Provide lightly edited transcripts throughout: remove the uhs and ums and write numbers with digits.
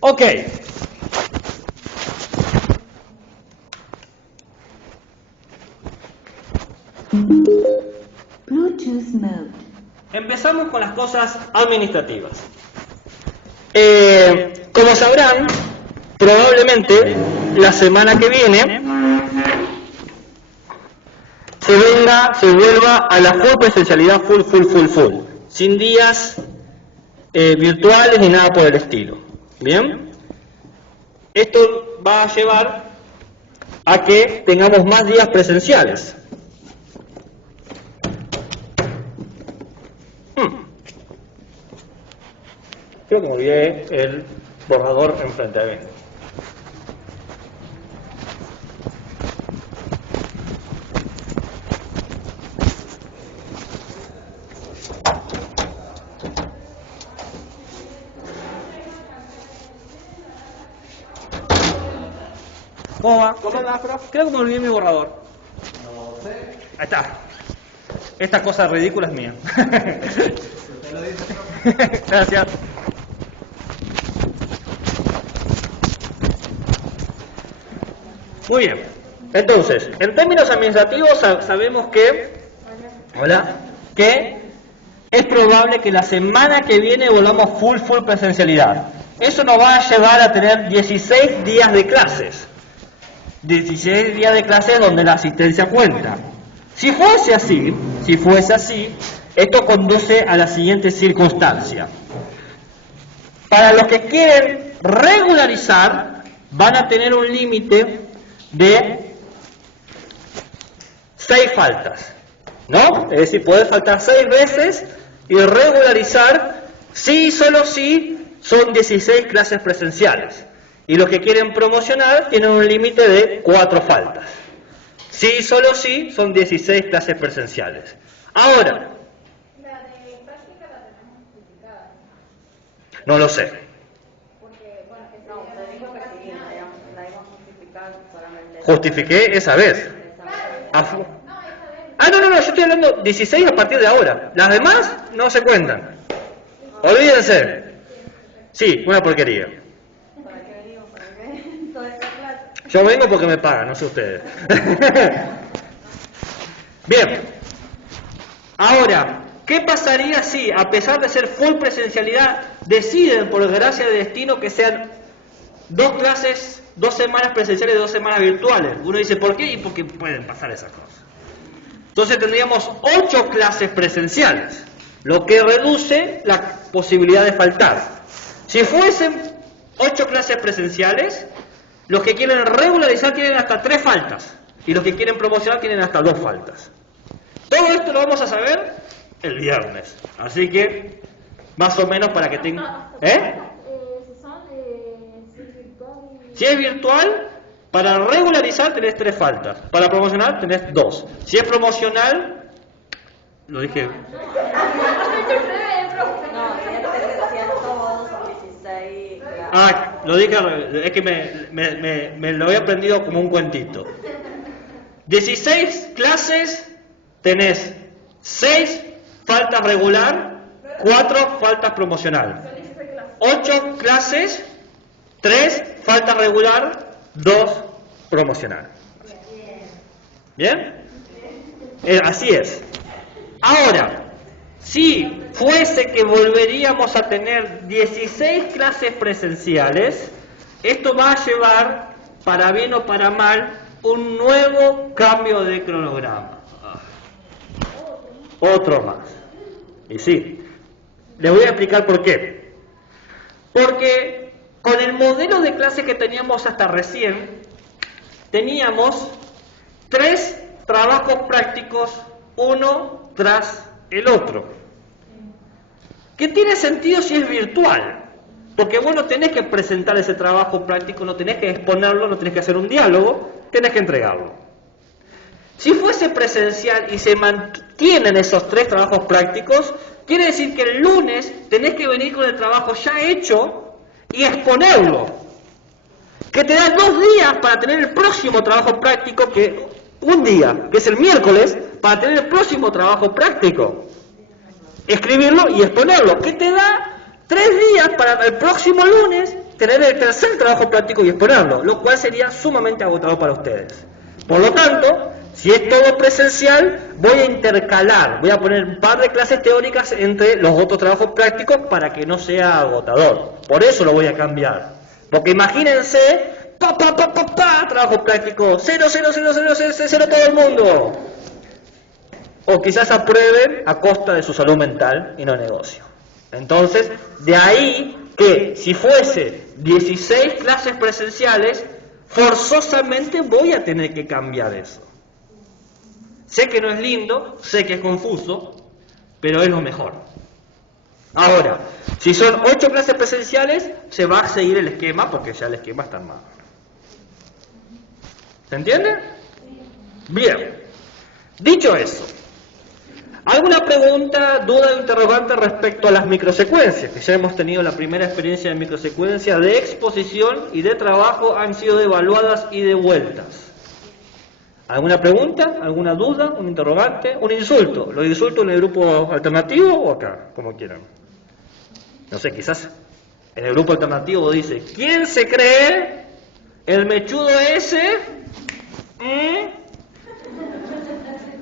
Ok. Bluetooth mode. Empezamos con las cosas administrativas. Como sabrán, probablemente la semana que viene se vuelva a la full presencialidad, full, sin días virtuales ni nada por el estilo. ¿Bien? Esto va a llevar a que tengamos más días presenciales. Creo que me olvidé el borrador enfrente de mí. ¿Cómo va? ¿Cómo andás, prof? Creo que me olvidé mi borrador. No sé. Ahí está. Esta cosa ridícula es mía. ¿Usted lo dice, prof? Gracias. Muy bien. Entonces, en términos administrativos sabemos que es probable que la semana que viene volvamos full presencialidad. Eso nos va a llevar a tener 16 días de clases. 16 días de clases donde la asistencia cuenta. Si fuese así, esto conduce a la siguiente circunstancia. Para los que quieren regularizar, van a tener un límite de 6 faltas, ¿no? Es decir, poder faltar 6 veces y regularizar, sí y solo sí, son 16 clases presenciales. Y los que quieren promocionar tienen un límite de 4 faltas. Sí y solo sí, son 16 clases presenciales. Ahora, La de práctica la tenemos justificada. no lo sé. Porque, bueno, No, usted dijo que sí, la íbamos a justificar solamente. Justifiqué esa vez. No, yo estoy hablando 16 a partir de ahora. Las demás no se cuentan. Olvídense. Sí, una porquería. ¿Para qué venimos? ¿Para qué? Toda esta clase. Yo vengo porque me pagan, no sé ustedes. Bien. Ahora, ¿qué pasaría si, a pesar de ser full presencialidad, deciden, por gracia de destino, que sean 2 clases, 2 semanas presenciales y 2 semanas virtuales? Uno dice, ¿por qué? Y porque pueden pasar esas cosas. Entonces tendríamos 8 clases presenciales, lo que reduce la posibilidad de faltar. Si fuesen 8 clases presenciales, los que quieren regularizar tienen hasta 3 faltas, y los que quieren promocionar tienen hasta 2 faltas. Todo esto lo vamos a saber el viernes, así que más o menos para que tengan... Si es virtual, para regularizar tenés 3 faltas, para promocionar tenés 2. Si es promocional, lo dije... No, si es presencial todos, 16. Lo dije, es que me lo he aprendido como un cuentito. 16 clases, tenés 6 faltas regular, 4 faltas promocional. 8 clases, 3 faltas regular, 2 promocional. ¿Bien? Así es. Ahora, si fuese que volveríamos a tener 16 clases presenciales, esto va a llevar, para bien o para mal, un nuevo cambio de cronograma. Otro más. Y sí, les voy a explicar por qué. Porque con el modelo de clase que teníamos hasta recién, teníamos 3 trabajos prácticos, uno tras el otro. Que tiene sentido si es virtual, porque vos no tenés que presentar ese trabajo práctico, no tenés que exponerlo, no tenés que hacer un diálogo, tenés que entregarlo. Si fuese presencial y se mantienen esos 3 trabajos prácticos, quiere decir que el lunes tenés que venir con el trabajo ya hecho y exponerlo. Que te da 2 días para tener el próximo trabajo práctico, un día, que es el miércoles, para tener el próximo trabajo práctico. Escribirlo y exponerlo. Que te da 3 días para el próximo lunes tener el tercer trabajo práctico y exponerlo, lo cual sería sumamente agotador para ustedes. Por lo tanto, si es todo presencial, voy a intercalar, voy a poner un par de clases teóricas entre los otros trabajos prácticos para que no sea agotador. Por eso lo voy a cambiar. Porque imagínense, trabajo práctico, 0, 0, 0, 0, 0, 0 todo el mundo. O quizás aprueben a costa de su salud mental y no negocio. Entonces, de ahí que si fuese 16 clases presenciales, forzosamente voy a tener que cambiar eso. Sé que no es lindo, sé que es confuso, pero es lo mejor. Ahora, si son 8 clases presenciales, se va a seguir el esquema porque ya el esquema está armado. ¿Se entiende? Bien. Dicho eso, ¿alguna pregunta, duda o interrogante respecto a las microsecuencias? Que ya hemos tenido la primera experiencia de microsecuencias de exposición y de trabajo, han sido evaluadas y devueltas. ¿Alguna pregunta? ¿Alguna duda? ¿Un interrogante? ¿Un insulto? ¿Lo insulto en el grupo alternativo o acá? Como quieran. No sé, quizás en el grupo alternativo dice, ¿quién se cree el mechudo ese?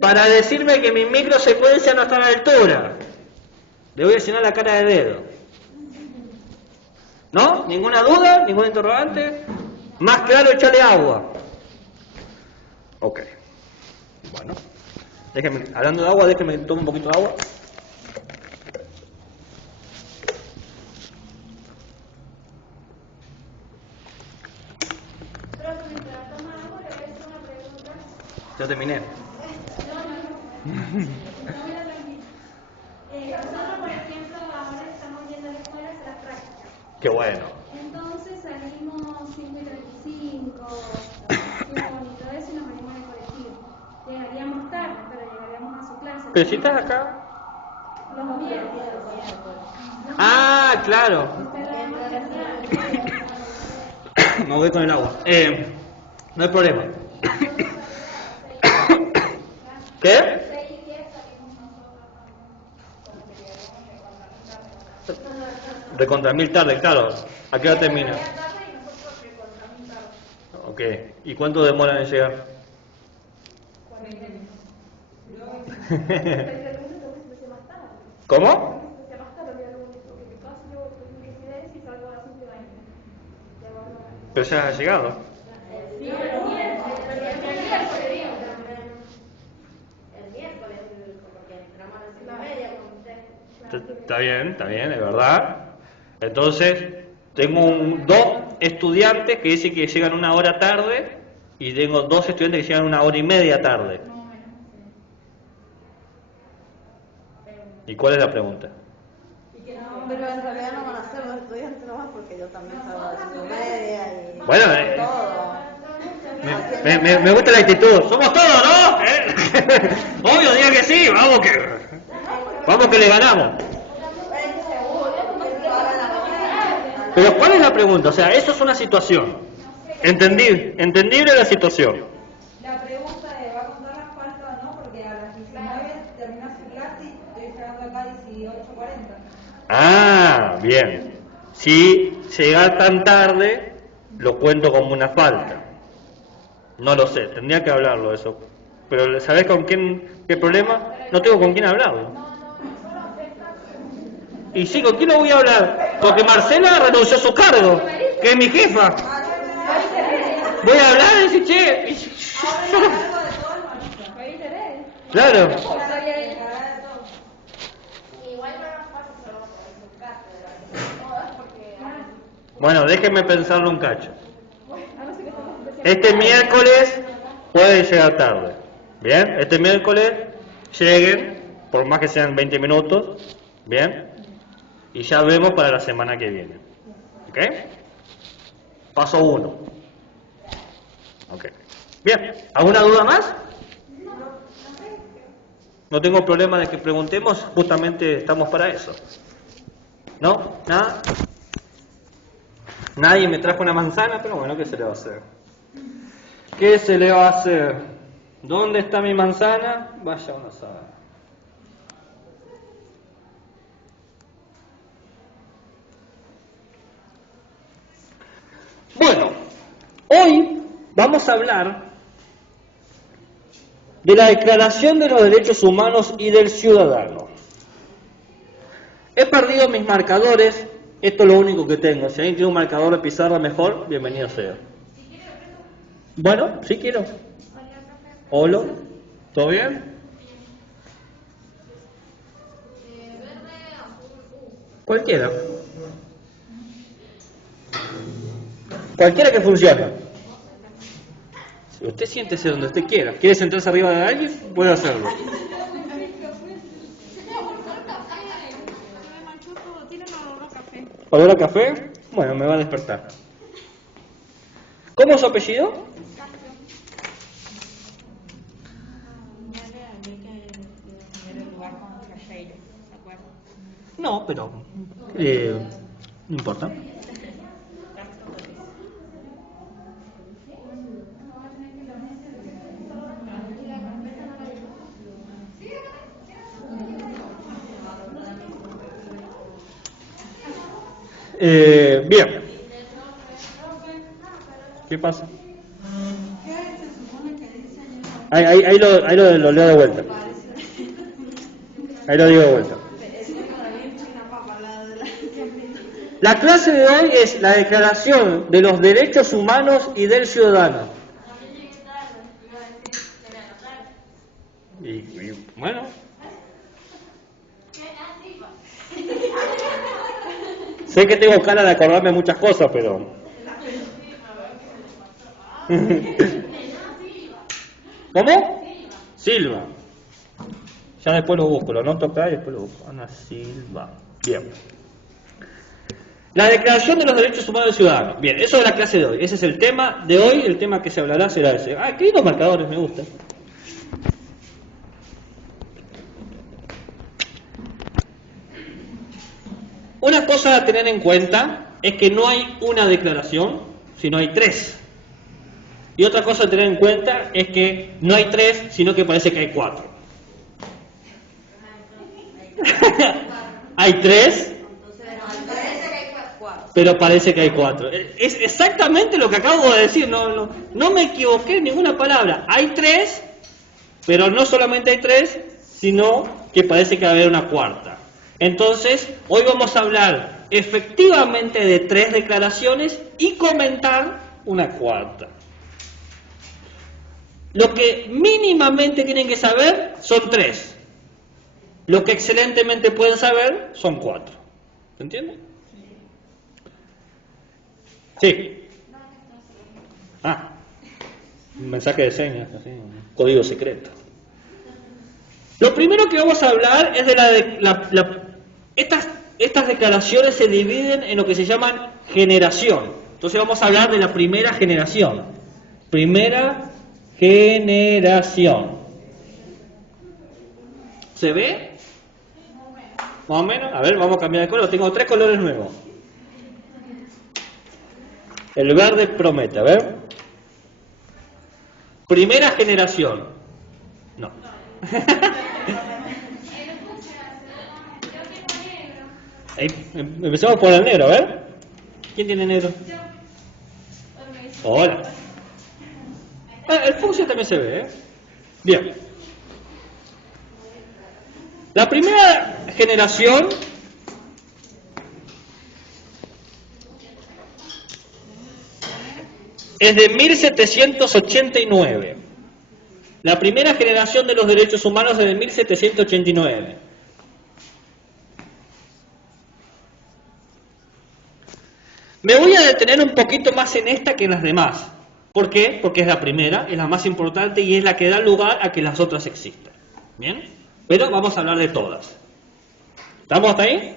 Para decirme que mi microsecuencia no está a la altura. Le voy a llenar la cara de dedo. ¿No? ¿Ninguna duda? ¿Ningún interrogante? Más claro, echarle agua. Ok. Bueno. Hablando de agua, déjenme tomar un poquito de agua. Ya terminé. Nosotros, por ejemplo, ahora estamos yendo a la escuela a hacer las prácticas. Qué bueno. Entonces salimos 5:35, y todo eso, y nos venimos en el colectivo. Llegaríamos tarde, pero llegaríamos a su clase. ¿Pero si estás acá? Los miércoles. Ah, claro. Usted la más temprano. Me voy con el agua. No hay problema. ¿Qué? De contra mil tarde, claro. ¿A qué hora termina? Ok. ¿Y cuánto demoran en llegar? 40 minutos. ¿Cómo? Pero ya has llegado. Está bien, es verdad. Entonces, tengo dos estudiantes que dicen que llegan una hora tarde y tengo 2 estudiantes que llegan una hora y media tarde. ¿Y cuál es la pregunta? Pero en realidad no van a ser los estudiantes nomás porque yo también salgo de 5:30 y Bueno, todo. me gusta la actitud. Somos todos, ¿no? Obvio, diga que sí, vamos que le ganamos. Pero ¿cuál es la pregunta? O sea, eso es una situación. Entendible la situación. La pregunta es, ¿va a contar las faltas o no? Porque a las 19 termina su clase y estoy llegando acá a 18:40. Ah, bien. Si llegar tan tarde, lo cuento como una falta. No lo sé, tendría que hablarlo eso. Pero ¿sabés con quién? ¿Qué problema? No tengo con quién hablarlo. Y sí, ¿con quién no voy a hablar? Porque Marcela renunció a su cargo, que es mi jefa. Voy a hablar y decir, che. Claro. Bueno, déjenme pensarlo un cacho. Este miércoles pueden llegar tarde. Bien, este miércoles lleguen, por más que sean 20 minutos. Bien. Y ya vemos para la semana que viene. ¿Ok? Paso 1. Ok. Bien. ¿Alguna duda más? No tengo problema de que preguntemos. Justamente estamos para eso. ¿No? ¿Nada? Nadie me trajo una manzana, pero bueno, ¿qué se le va a hacer? ¿Qué se le va a hacer? ¿Dónde está mi manzana? Vaya uno a saber. Bueno, hoy vamos a hablar de la Declaración de los Derechos Humanos y del Ciudadano. He perdido mis marcadores, esto es lo único que tengo. Si alguien tiene un marcador de pizarra mejor, bienvenido sea. Bueno, sí quiero. Hola, ¿todo bien? Cualquiera. Cualquiera que funcione. Si usted siéntese donde usted quiera. ¿Quiere sentarse arriba de alguien? Puede hacerlo. ¿Olor a café? Bueno, me va a despertar. ¿Cómo es su apellido? No, pero no importa. Bien. ¿Qué pasa? Ahí lo leo de vuelta. Ahí lo digo de vuelta. La clase de hoy es la Declaración de los Derechos Humanos y del Ciudadano. Y bueno. Sé que tengo ganas de acordarme de muchas cosas, pero... ¿Cómo? Silva. Ya después lo busco, lo anoto acá y después lo busco. Ana Silva. Bien. La Declaración de los Derechos Humanos del Ciudadano. Bien, eso es la clase de hoy. Ese es el tema de hoy. El tema que se hablará será ese. Ah, qué lindos marcadores, me gustan. Una cosa a tener en cuenta es que no hay una declaración, sino hay tres. Y otra cosa a tener en cuenta es que no hay tres, sino que parece que hay cuatro. Hay tres, pero parece que hay cuatro. Es exactamente lo que acabo de decir, no me equivoqué en ninguna palabra. Hay tres, pero no solamente hay tres, sino que parece que va a haber una cuarta. Entonces, hoy vamos a hablar efectivamente de tres declaraciones y comentar una cuarta. Lo que mínimamente tienen que saber son tres. Lo que excelentemente pueden saber son cuatro. ¿Se entiende? Sí. Ah, un mensaje de señas, así, un código secreto. Lo primero que vamos a hablar es de estas declaraciones se dividen en lo que se llaman generación. Entonces vamos a hablar de la primera generación. Primera generación. ¿Se ve? Más o menos. A ver, vamos a cambiar de color. Tengo tres colores nuevos. El verde promete, a ver. Primera generación. No. Ahí, empezamos por el negro, a ver. ¿Quién tiene negro? Hola. El fucsia también se ve, ¿eh? Bien. La primera generación es de 1789. La primera generación de los derechos humanos es de 1789. Me voy a detener un poquito más en esta que en las demás. ¿Por qué? Porque es la primera, es la más importante y es la que da lugar a que las otras existan. ¿Bien? Pero vamos a hablar de todas. ¿Estamos hasta ahí?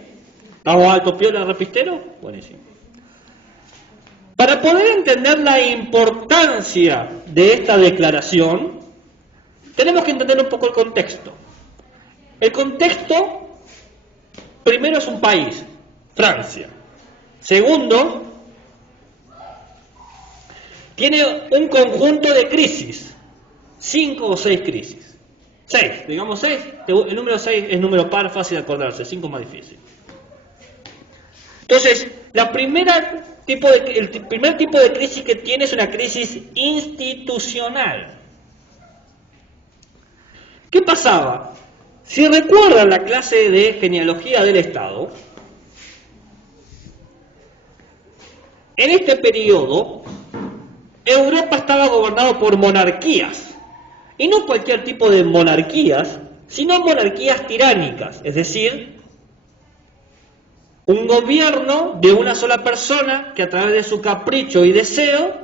¿Estamos alto piola repistero? Buenísimo. Para poder entender la importancia de esta declaración, tenemos que entender un poco el contexto. El contexto, primero es un país, Francia. Segundo, tiene un conjunto de crisis, 5 o 6 crisis. 6, digamos 6, el número 6 es número par, fácil de acordarse, 5 más difícil. Entonces, el primer tipo de crisis que tiene es una crisis institucional. ¿Qué pasaba? Si recuerdan la clase de genealogía del Estado, en este periodo Europa estaba gobernada por monarquías, y no cualquier tipo de monarquías, sino monarquías tiránicas, es decir, un gobierno de una sola persona que a través de su capricho y deseo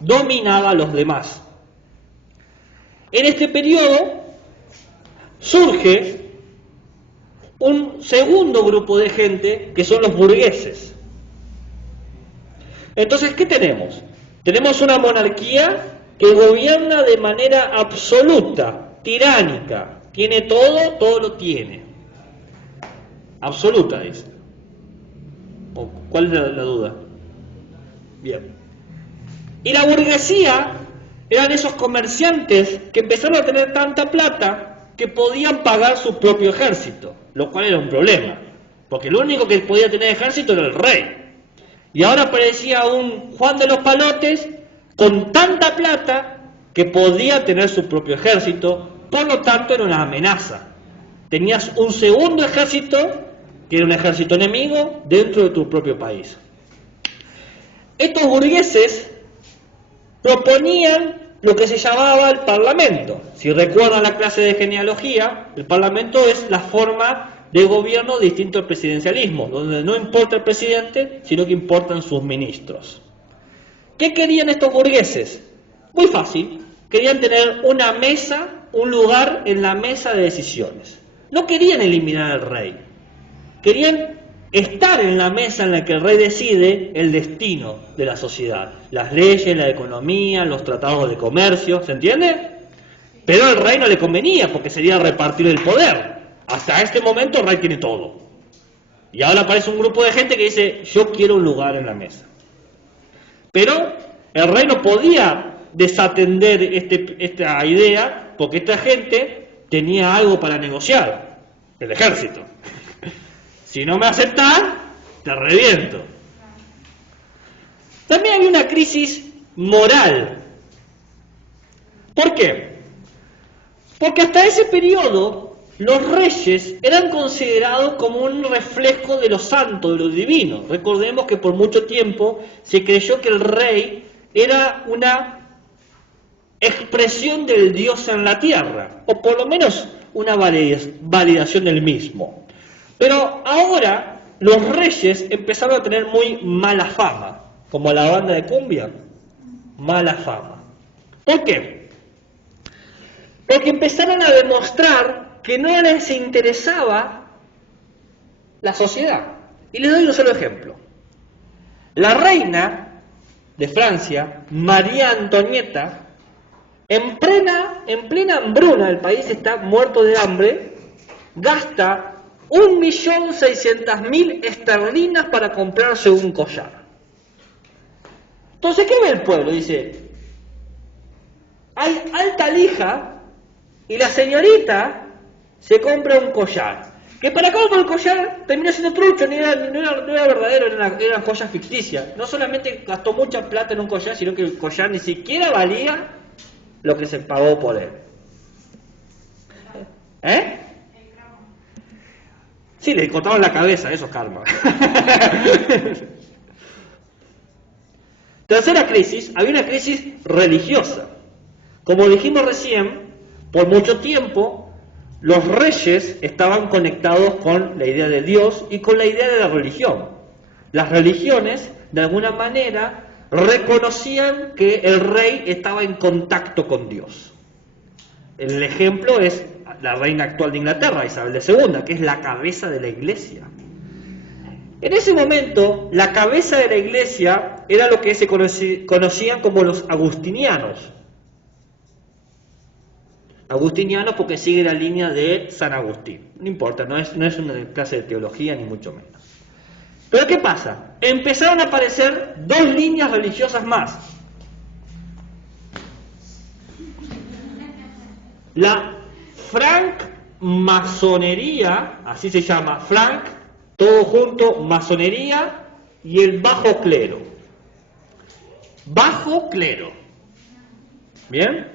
dominaba a los demás. En este periodo surge un segundo grupo de gente que son los burgueses. Entonces, ¿qué tenemos? Tenemos una monarquía que gobierna de manera absoluta, tiránica, tiene todo, todo lo tiene. Absoluta es. ¿Cuál es la duda? Bien. Y la burguesía eran esos comerciantes que empezaron a tener tanta plata que podían pagar su propio ejército, lo cual era un problema, porque el único que podía tener ejército era el rey. Y ahora aparecía un Juan de los Palotes con tanta plata que podía tener su propio ejército, por lo tanto era una amenaza. Tenías un segundo ejército, que era un ejército enemigo, dentro de tu propio país. Estos burgueses proponían lo que se llamaba el Parlamento. Si recuerdan la clase de genealogía, el Parlamento es la forma de gobierno distinto al presidencialismo, donde no importa el presidente, sino que importan sus ministros. ¿Qué querían estos burgueses? Muy fácil, querían tener una mesa, un lugar en la mesa de decisiones. No querían eliminar al rey, querían estar en la mesa en la que el rey decide el destino de la sociedad, las leyes, la economía, los tratados de comercio, ¿se entiende? Pero al rey no le convenía porque sería repartir el poder. Hasta este momento el rey tiene todo. Y ahora aparece un grupo de gente que dice, yo quiero un lugar en la mesa. Pero el rey no podía desatender esta idea porque esta gente tenía algo para negociar, el ejército. Si no me aceptás, te reviento. También hay una crisis moral. ¿Por qué? Porque hasta ese periodo los reyes eran considerados como un reflejo de lo santo, de lo divino. Recordemos que por mucho tiempo se creyó que el rey era una expresión del Dios en la tierra, o por lo menos una validación del mismo. Pero ahora los reyes empezaron a tener muy mala fama, como la banda de cumbia, mala fama. ¿Por qué? Porque empezaron a demostrar que no les interesaba la sociedad. Y les doy un solo ejemplo. La reina de Francia, María Antonieta, en plena hambruna, el país está muerto de hambre, gasta 1.600.000 esterlinas para comprarse un collar. Entonces, ¿qué ve el pueblo? Dice, hay alta lija y la señorita se compra un collar. Que para colmo el collar terminó siendo trucho, no era verdadero, eran joyas ficticias. No solamente gastó mucha plata en un collar, sino que el collar ni siquiera valía lo que se pagó por él. ¿Eh? Sí, le cortaron la cabeza, eso es karma. Tercera crisis, había una crisis religiosa. Como dijimos recién, por mucho tiempo los reyes estaban conectados con la idea de Dios y con la idea de la religión. Las religiones, de alguna manera, reconocían que el rey estaba en contacto con Dios. El ejemplo es la reina actual de Inglaterra, Isabel II, que es la cabeza de la iglesia. En ese momento, la cabeza de la iglesia era lo que se conocían como los agustinianos. Agustinianos porque sigue la línea de San Agustín. No importa, no es una clase de teología ni mucho menos. Pero ¿qué pasa? Empezaron a aparecer dos líneas religiosas más. La francmasonería, así se llama, franc, todo junto, masonería, y el bajo clero. Bajo clero. ¿Bien?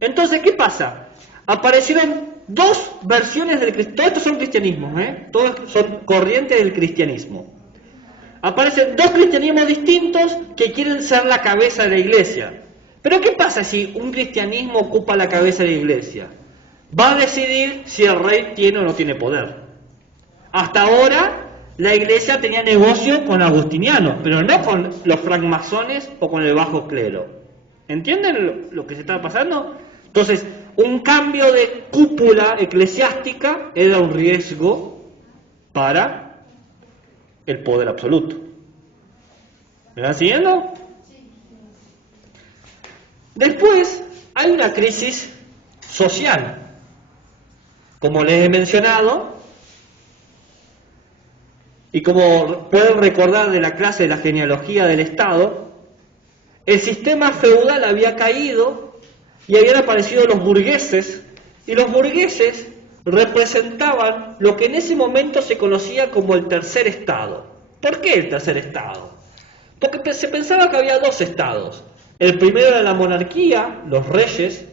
Entonces, ¿qué pasa? Aparecieron dos versiones del cristianismo. Todos estos son cristianismos, todos son corrientes del cristianismo. Aparecen dos cristianismos distintos que quieren ser la cabeza de la iglesia. Pero ¿qué pasa si un cristianismo ocupa la cabeza de la iglesia? Va a decidir si el rey tiene o no tiene poder. Hasta ahora la iglesia tenía negocio con agustinianos, pero no con los francmasones o con el bajo clero. ¿Entienden lo que se estaba pasando? Entonces, un cambio de cúpula eclesiástica era un riesgo para el poder absoluto. ¿Me van siguiendo? Después hay una crisis social. Como les he mencionado, y como pueden recordar de la clase de la genealogía del Estado, el sistema feudal había caído y habían aparecido los burgueses, y los burgueses representaban lo que en ese momento se conocía como el tercer estado. ¿Por qué el tercer estado? Porque se pensaba que había dos estados. El primero era la monarquía, los reyes,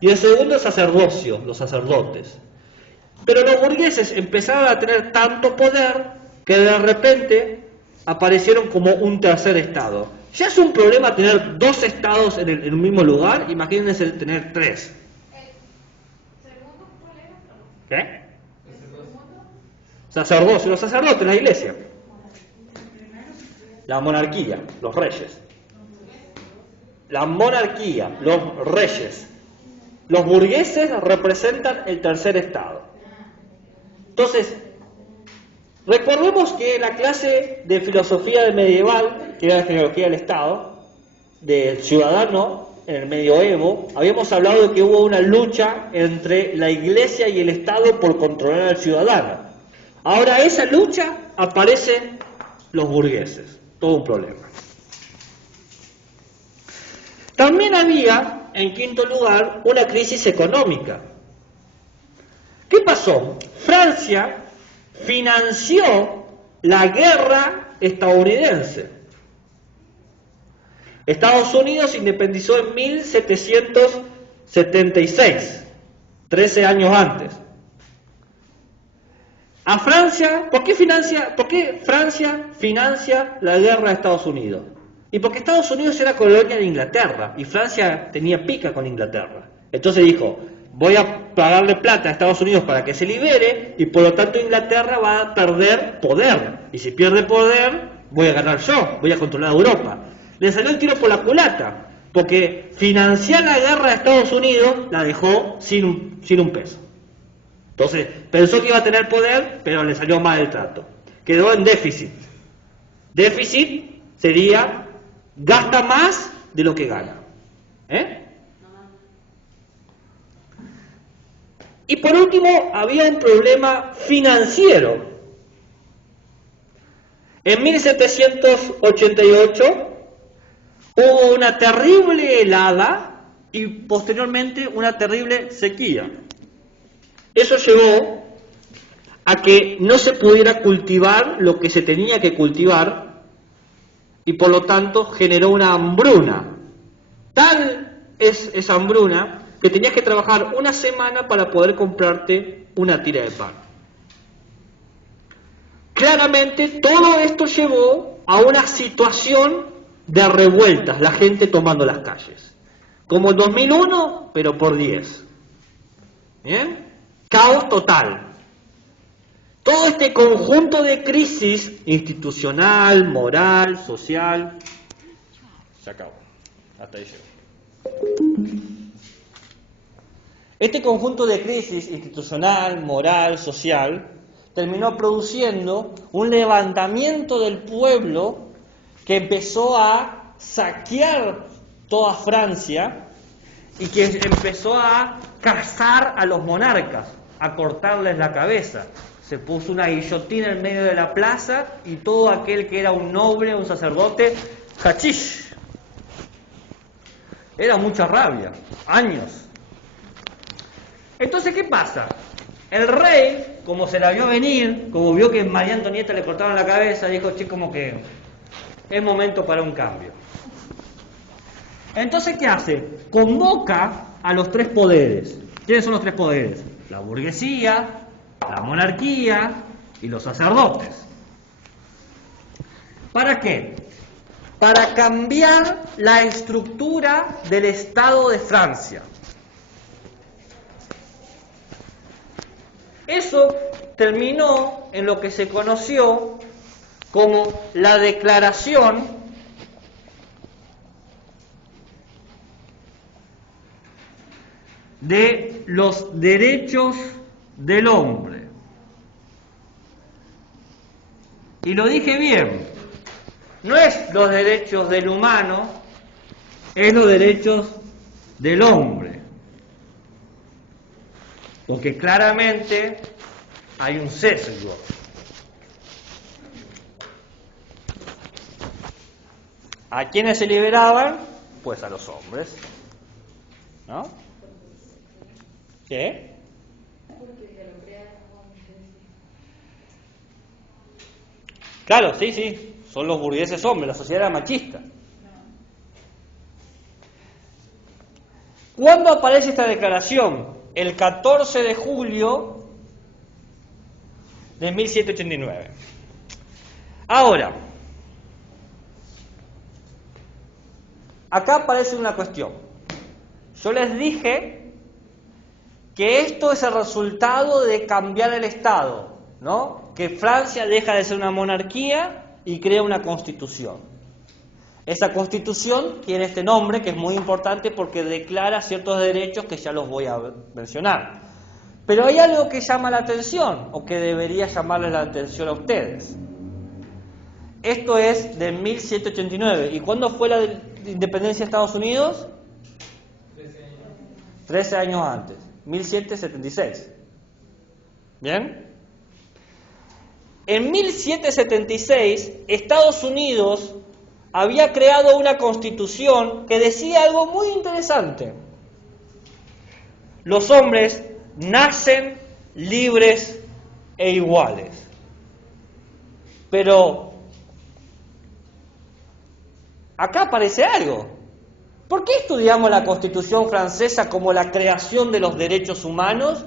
y el segundo el sacerdocio, los sacerdotes. Pero los burgueses empezaron a tener tanto poder que de repente aparecieron como un tercer estado. Ya es un problema tener dos estados en un mismo lugar, imagínense tener tres. ¿Qué? Sacerdocio, los sacerdotes, la iglesia. La monarquía, los reyes. La monarquía, los reyes. Los burgueses representan el tercer estado. Entonces, recordemos que la clase de filosofía medieval, que era la genealogía del Estado, del ciudadano en el medioevo, habíamos hablado de que hubo una lucha entre la iglesia y el Estado por controlar al ciudadano. Ahora esa lucha aparecen los burgueses, todo un problema. También había, en quinto lugar, una crisis económica. ¿Qué pasó? Francia financió la guerra estadounidense. Estados Unidos se independizó en 1776, 13 años antes. A Francia, ¿por qué Francia financia la guerra de Estados Unidos? Y porque Estados Unidos era colonia de Inglaterra y Francia tenía pica con Inglaterra. Entonces dijo, voy a pagarle plata a Estados Unidos para que se libere y por lo tanto Inglaterra va a perder poder. Y si pierde poder, voy a ganar yo, voy a controlar Europa. Le salió el tiro por la culata, porque financiar la guerra de Estados Unidos la dejó sin un peso. Entonces pensó que iba a tener poder, pero le salió mal el trato. Quedó en déficit. Déficit sería gasta más de lo que gana. Y por último, había un problema financiero. En 1788 hubo una terrible helada y posteriormente una terrible sequía. Eso llevó a que no se pudiera cultivar lo que se tenía que cultivar y por lo tanto generó una hambruna. Tal es esa hambruna que tenías que trabajar una semana para poder comprarte una tira de pan. Claramente todo esto llevó a una situación de revueltas, la gente tomando las calles. Como el 2001, pero por 10. ¿Bien? Caos total. Todo este conjunto de crisis institucional, moral, social, se acabó. Hasta ahí llegó. Este conjunto de crisis institucional, moral, social, terminó produciendo un levantamiento del pueblo que empezó a saquear toda Francia y que empezó a cazar a los monarcas, a cortarles la cabeza. Se puso una guillotina en medio de la plaza y todo aquel que era un noble, un sacerdote, ¡hachish! Era mucha rabia, años. Entonces, ¿qué pasa? El rey, como se la vio venir, como vio que María Antonieta le cortaban la cabeza, dijo, che, como que es momento para un cambio. Entonces, ¿qué hace? Convoca a los tres poderes. ¿Quiénes son los tres poderes? La burguesía, la monarquía y los sacerdotes. ¿Para qué? Para cambiar la estructura del Estado de Francia. Eso terminó en lo que se conoció como la Declaración de los Derechos del Hombre. Y lo dije bien, no es los derechos del humano, es los derechos del hombre. Porque claramente hay un sesgo. ¿A quiénes se liberaban? Pues a los hombres. ¿No? ¿Qué? Claro, sí, sí. Son los burgueses hombres, la sociedad era machista. ¿Cuándo aparece esta declaración? El 14 de julio de 1789. Ahora, acá aparece una cuestión. Yo les dije que esto es el resultado de cambiar el Estado, ¿no? Que Francia deja de ser una monarquía y crea una constitución. Esa constitución tiene este nombre que es muy importante porque declara ciertos derechos que ya los voy a mencionar. Pero hay algo que llama la atención, o que debería llamarles la atención a ustedes. Esto es de 1789. ¿Y cuándo fue la independencia de Estados Unidos? 13 años antes, 1776. ¿Bien? En 1776, Estados Unidos había creado una constitución que decía algo muy interesante. Los hombres nacen libres e iguales. Pero acá aparece algo. ¿Por qué estudiamos la Constitución francesa como la creación de los derechos humanos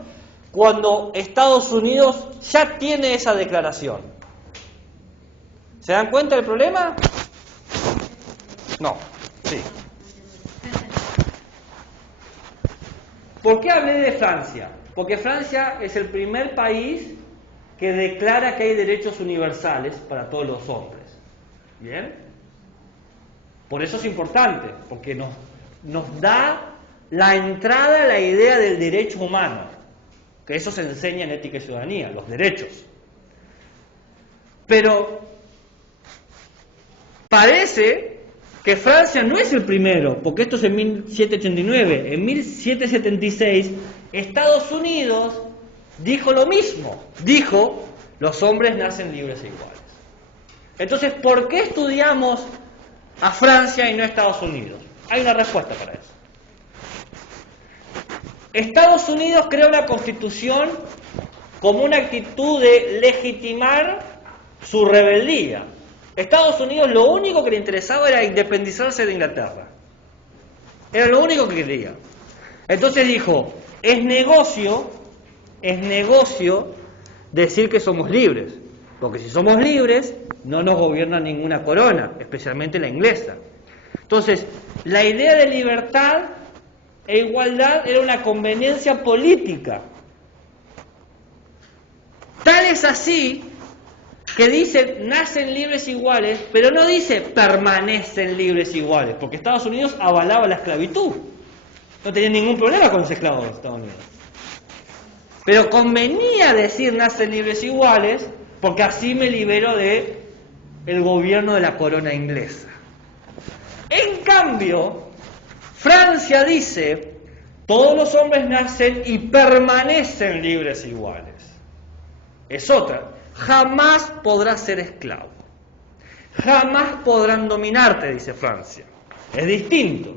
cuando Estados Unidos ya tiene esa declaración? ¿Se dan cuenta del problema? No, sí. ¿Por qué hablé de Francia? Porque Francia es el primer país que declara que hay derechos universales para todos los hombres. ¿Bien? Por eso es importante, porque nos da la entrada a la idea del derecho humano, que eso se enseña en Ética y Ciudadanía, los derechos. Pero parece que Francia no es el primero, porque esto es en 1789. En 1776, Estados Unidos dijo lo mismo. Dijo, los hombres nacen libres e iguales. Entonces, ¿por qué estudiamos a Francia y no a Estados Unidos? Hay una respuesta para eso. Estados Unidos crea una constitución como una actitud de legitimar su rebeldía. Estados Unidos lo único que le interesaba era independizarse de Inglaterra. Era lo único que quería. Entonces dijo, es negocio decir que somos libres. Porque si somos libres, no nos gobierna ninguna corona, especialmente la inglesa. Entonces, la idea de libertad e igualdad era una conveniencia política. Tal es así que dice nacen libres iguales, pero no dice permanecen libres iguales, porque Estados Unidos avalaba la esclavitud. No tenía ningún problema con los esclavos de Estados Unidos. Pero convenía decir nacen libres iguales, porque así me libero de el gobierno de la corona inglesa. En cambio, Francia dice todos los hombres nacen y permanecen libres iguales. Es otra. Jamás podrás ser esclavo. Jamás podrán dominarte, dice Francia. Es distinto.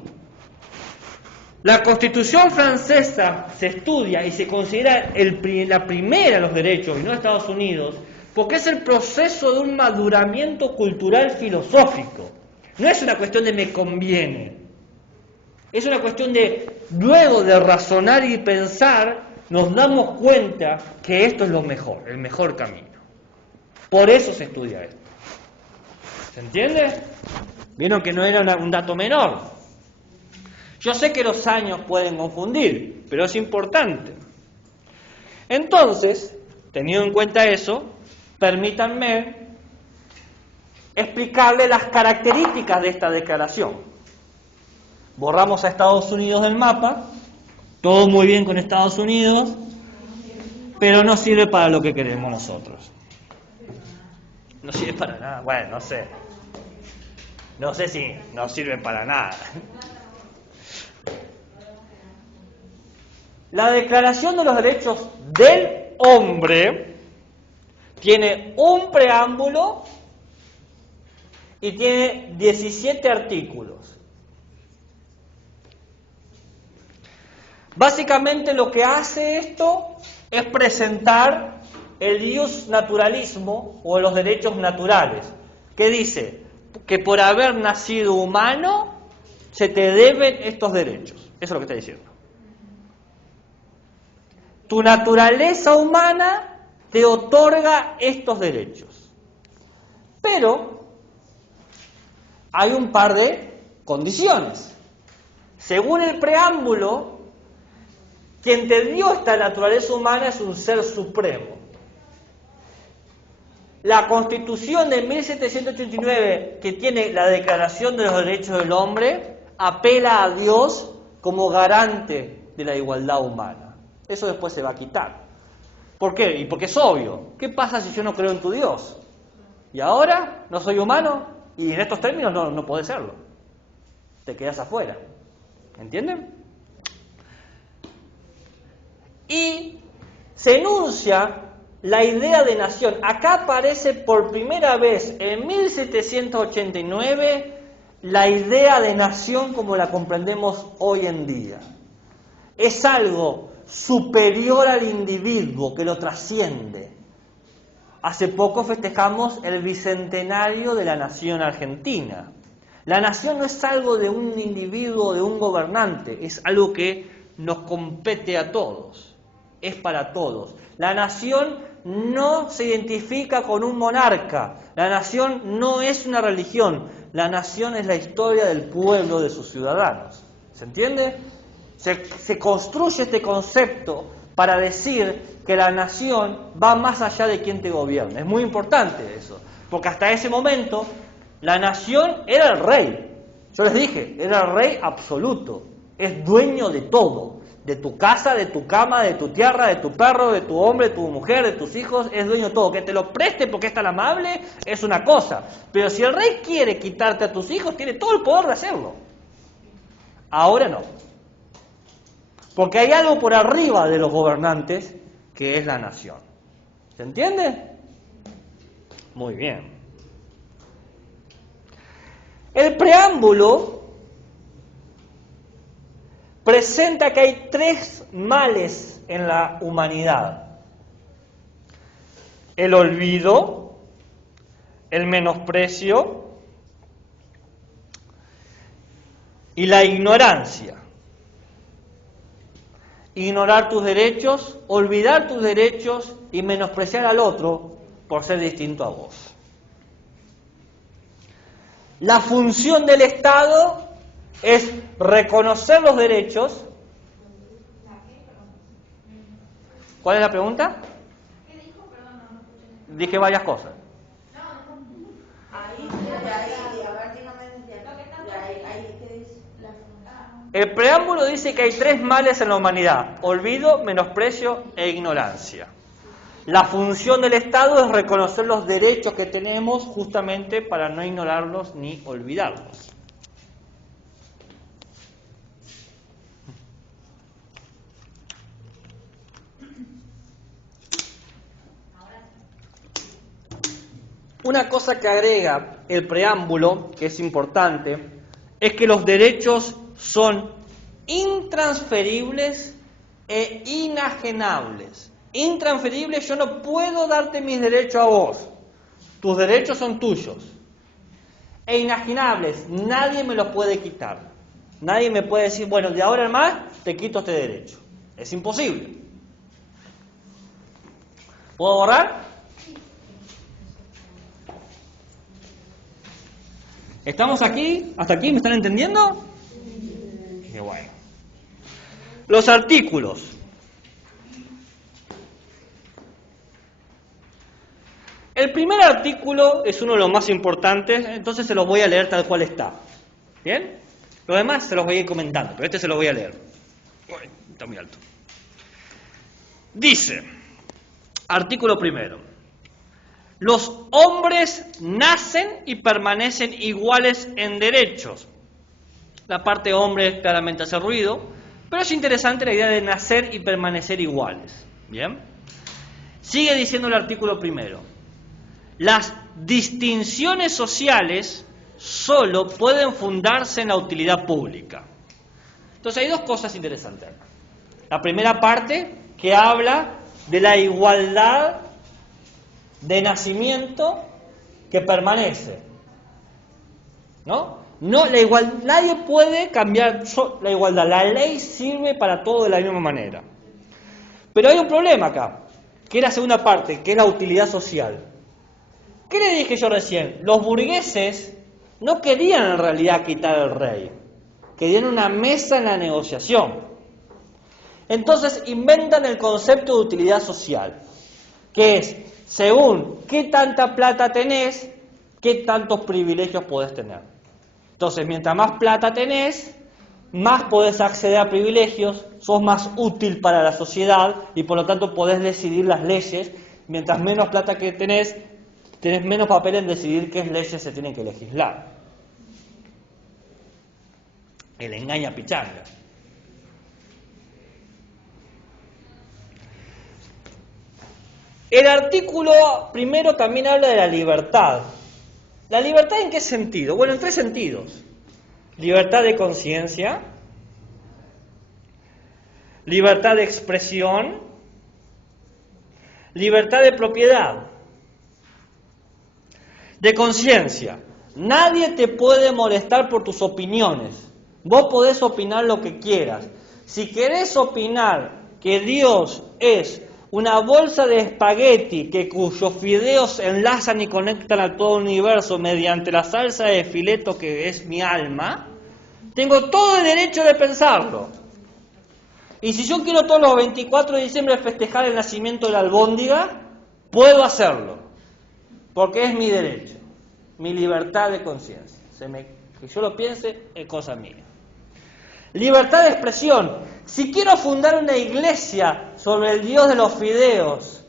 La Constitución francesa se estudia y se considera la primera de los derechos, y no Estados Unidos, Porque es el proceso de un maduramiento cultural filosófico. No es una cuestión de me conviene. Es una cuestión de, luego de razonar y pensar, nos damos cuenta que esto es lo mejor, el mejor camino. Por eso se estudia esto. ¿Se entiende? Vieron que no era un dato menor. Yo sé que los años pueden confundir, pero es importante. Entonces, teniendo en cuenta eso, permítanme explicarle las características de esta declaración. Borramos a Estados Unidos del mapa, todo muy bien con Estados Unidos, pero no sirve para lo que queremos nosotros. No sirve para nada, bueno, no sé. No sé si no sirve para nada. La Declaración de los Derechos del Hombre tiene un preámbulo y tiene 17 artículos. Básicamente lo que hace esto es presentar el ius naturalismo o los derechos naturales, que dice que por haber nacido humano se te deben estos derechos. Eso es lo que está diciendo. Tu naturaleza humana te otorga estos derechos. Pero hay un par de condiciones. Según el preámbulo, quien te dio esta naturaleza humana es un ser supremo. La Constitución de 1789, que tiene la Declaración de los Derechos del Hombre, apela a Dios como garante de la igualdad humana. Eso después se va a quitar. ¿Por qué? Y porque es obvio. ¿Qué pasa si yo no creo en tu Dios? ¿Y ahora no soy humano? Y en estos términos no podés serlo. Te quedas afuera. ¿Entienden? Y se enuncia la idea de nación. Acá aparece por primera vez en 1789 la idea de nación como la comprendemos hoy en día. Es algo superior al individuo que lo trasciende. Hace poco festejamos el bicentenario de la nación argentina. La nación no es algo de un individuo, de un gobernante, es algo que nos compete a todos, es para todos. La nación no se identifica con un monarca, la nación no es una religión, la nación es la historia del pueblo, de sus ciudadanos. ¿Se entiende? Se construye este concepto para decir que la nación va más allá de quien te gobierna. Es muy importante eso, porque hasta ese momento la nación era el rey. Yo les dije, era el rey absoluto, es dueño de todo, de tu casa, de tu cama, de tu tierra, de tu perro, de tu hombre, de tu mujer, de tus hijos, es dueño de todo. Que te lo preste porque es tan amable es una cosa, pero si el rey quiere quitarte a tus hijos, tiene todo el poder de hacerlo. Ahora no. Porque hay algo por arriba de los gobernantes que es la nación. ¿Se entiende? Muy bien. El preámbulo presenta que hay 3 males en la humanidad: el olvido, el menosprecio y la ignorancia. Ignorar tus derechos, olvidar tus derechos y menospreciar al otro por ser distinto a vos. La función del Estado es reconocer los derechos. ¿Cuál es la pregunta? Dije varias cosas. El preámbulo dice que hay 3 males en la humanidad: olvido, menosprecio e ignorancia. La función del Estado es reconocer los derechos que tenemos justamente para no ignorarlos ni olvidarlos. Una cosa que agrega el preámbulo, que es importante, es que los derechos son intransferibles e inajenables. Intransferible, yo no puedo darte mis derechos a vos. Tus derechos son tuyos. E inaginables, nadie me los puede quitar. Nadie me puede decir, bueno, de ahora en más te quito este derecho. Es imposible. ¿Puedo borrar? ¿Estamos aquí? ¿Hasta aquí? ¿Me están entendiendo? Qué bueno. Los artículos. El primer artículo es uno de los más importantes, entonces se los voy a leer tal cual está. ¿Bien? Los demás se los voy a ir comentando, pero este se los voy a leer. Uy, está muy alto. Dice, artículo primero. Los hombres nacen y permanecen iguales en derechos. La parte hombre claramente hace ruido, pero es interesante la idea de nacer y permanecer iguales. ¿Bien? Sigue diciendo el artículo primero. Las distinciones sociales solo pueden fundarse en la utilidad pública. Entonces hay dos cosas interesantes. La primera parte que habla de la igualdad de nacimiento que permanece. ¿No? Nadie puede cambiar la igualdad. La ley sirve para todo de la misma manera. Pero hay un problema acá, que es la segunda parte, que es la utilidad social. ¿Qué le dije yo recién? Los burgueses no querían en realidad quitar al rey. Querían una mesa en la negociación. Entonces inventan el concepto de utilidad social, que es, según qué tanta plata tenés, qué tantos privilegios podés tener. Entonces, mientras más plata tenés, más podés acceder a privilegios, sos más útil para la sociedad y por lo tanto podés decidir las leyes. Mientras menos plata que tenés menos papel en decidir qué leyes se tienen que legislar. El engaña pichanga. El artículo primero también habla de la libertad. ¿La libertad en qué sentido? Bueno, en tres sentidos. Libertad de conciencia, libertad de expresión, libertad de propiedad. De conciencia. Nadie te puede molestar por tus opiniones. Vos podés opinar lo que quieras. Si querés opinar que Dios es una bolsa de espagueti cuyos fideos enlazan y conectan a todo el universo mediante la salsa de fileto que es mi alma, tengo todo el derecho de pensarlo. Y si yo quiero todos los 24 de diciembre festejar el nacimiento de la albóndiga, puedo hacerlo. Porque es mi derecho, mi libertad de conciencia. Que yo lo piense es cosa mía. Libertad de expresión. Si quiero fundar una iglesia sobre el Dios de los fideos,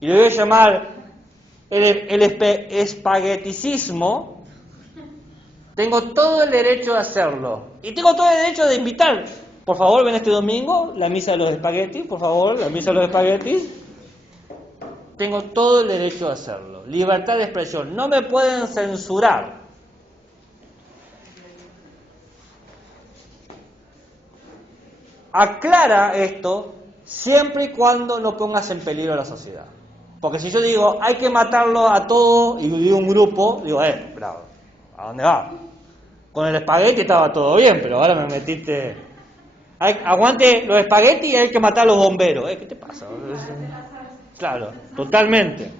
y le voy a llamar el espagueticismo, tengo todo el derecho de hacerlo. Y tengo todo el derecho de invitar. Por favor, ven este domingo, la misa de los espaguetis, por favor, la misa de los espaguetis. Tengo todo el derecho de hacerlo. Libertad de expresión. No me pueden censurar. Aclara esto siempre y cuando no pongas en peligro a la sociedad. Porque si yo digo, hay que matarlo a todos y digo un grupo, digo, bravo, ¿a dónde va? Con el espagueti estaba todo bien, pero ahora me metiste... aguante los espaguetis y hay que matar a los bomberos. ¿Qué te pasa? Claro, totalmente.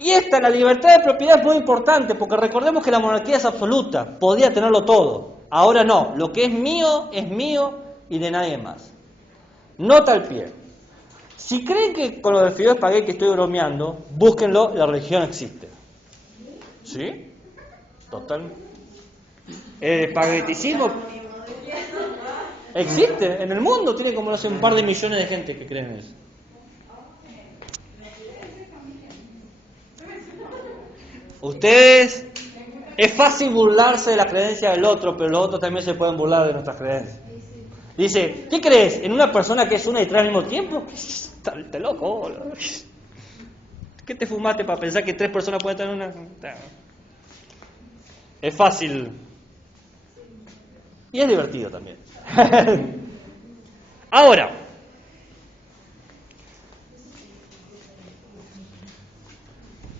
Y la libertad de propiedad es muy importante, porque recordemos que la monarquía es absoluta, podía tenerlo todo. Ahora no, lo que es mío y de nadie más. Nota al pie. Si creen que con lo del fideo espagueti estoy bromeando, búsquenlo, la religión existe. ¿Sí? Total. El espagueticismo existe en el mundo, tiene como no sé, un par de millones de gente que creen eso. Ustedes, es fácil burlarse de la creencia del otro, pero los otros también se pueden burlar de nuestras creencias. Dice, ¿qué crees? ¿En una persona que es una y tres al mismo tiempo? Está loco. ¿Qué te fumaste para pensar que tres personas pueden tener una? Es fácil. Y es divertido también. Ahora,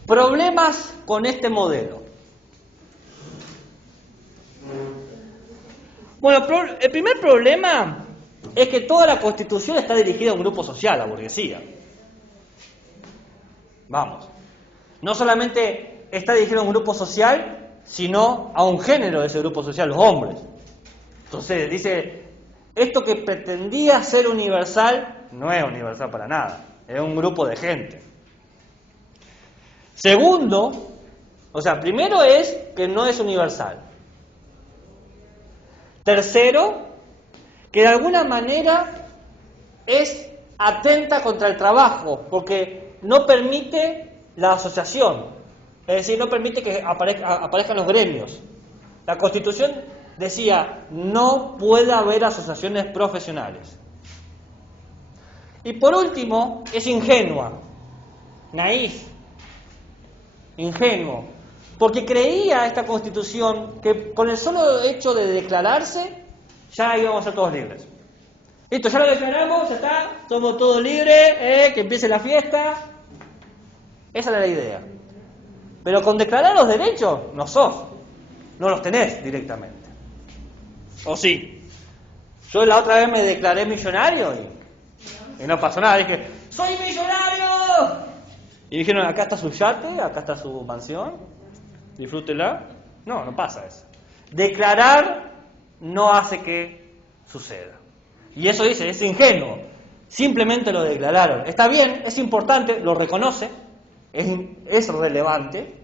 Problemas con este modelo. Bueno, el primer problema es que toda la Constitución está dirigida a un grupo social, la burguesía. Vamos. No solamente está dirigida a un grupo social, sino a un género de ese grupo social, los hombres. Entonces dice, esto que pretendía ser universal, no es universal para nada, es un grupo de gente. Segundo, o sea, primero es que no es universal. Tercero, que de alguna manera es atenta contra el trabajo, porque no permite la asociación, es decir, no permite que aparezcan los gremios. La Constitución decía, no puede haber asociaciones profesionales. Y por último, es ingenua, naif, ingenuo, porque creía esta Constitución que con el solo hecho de declararse, ya íbamos a ser todos libres. Listo, ya lo declaramos, ya está, somos todos libres, que empiece la fiesta. Esa era la idea. Pero con declarar los derechos, no sos, no los tenés directamente. ¿O sí? Yo la otra vez me declaré millonario y no pasó nada, dije, ¡soy millonario! Y dijeron, acá está su yate, acá está su mansión, disfrútela. No, no pasa eso. Declarar no hace que suceda. Y eso dice, es ingenuo. Simplemente lo declararon. Está bien, es importante, lo reconoce, es relevante,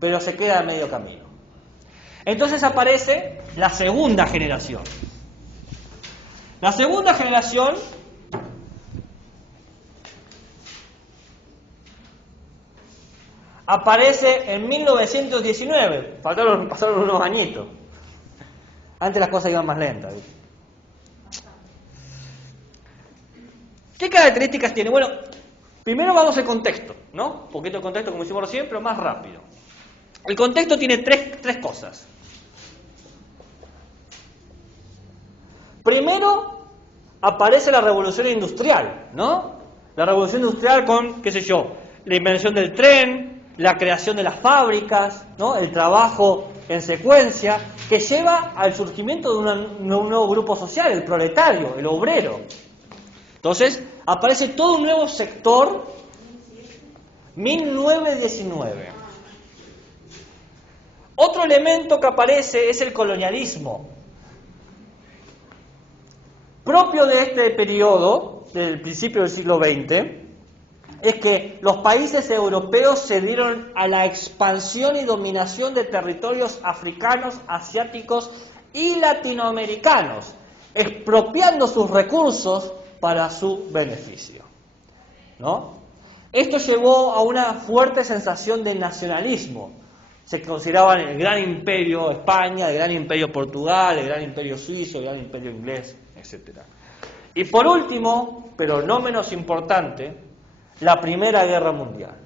pero se queda a medio camino. Entonces aparece la segunda generación. La segunda generación aparece en 1919. Pasaron unos añitos. Antes las cosas iban más lentas, ¿viste? ¿Qué características tiene? Bueno, primero vamos al contexto, ¿no? Un poquito de contexto como hicimos recién, pero más rápido. El contexto tiene tres cosas. Primero, aparece la revolución industrial, ¿no? La revolución industrial con, qué sé yo, la invención del tren, la creación de las fábricas, ¿no? El trabajo en secuencia, que lleva al surgimiento de un nuevo grupo social, el proletario, el obrero. Entonces, aparece todo un nuevo sector, 1919. Otro elemento que aparece es el colonialismo. Propio de este periodo, del principio del siglo XX, es que los países europeos se dieron a la expansión y dominación de territorios africanos, asiáticos y latinoamericanos, expropiando sus recursos para su beneficio, ¿no? Esto llevó a una fuerte sensación de nacionalismo. Se consideraban el gran imperio España, el gran imperio Portugal, el gran imperio suizo, el gran imperio inglés, etc. Y por último, pero no menos importante, la Primera Guerra Mundial.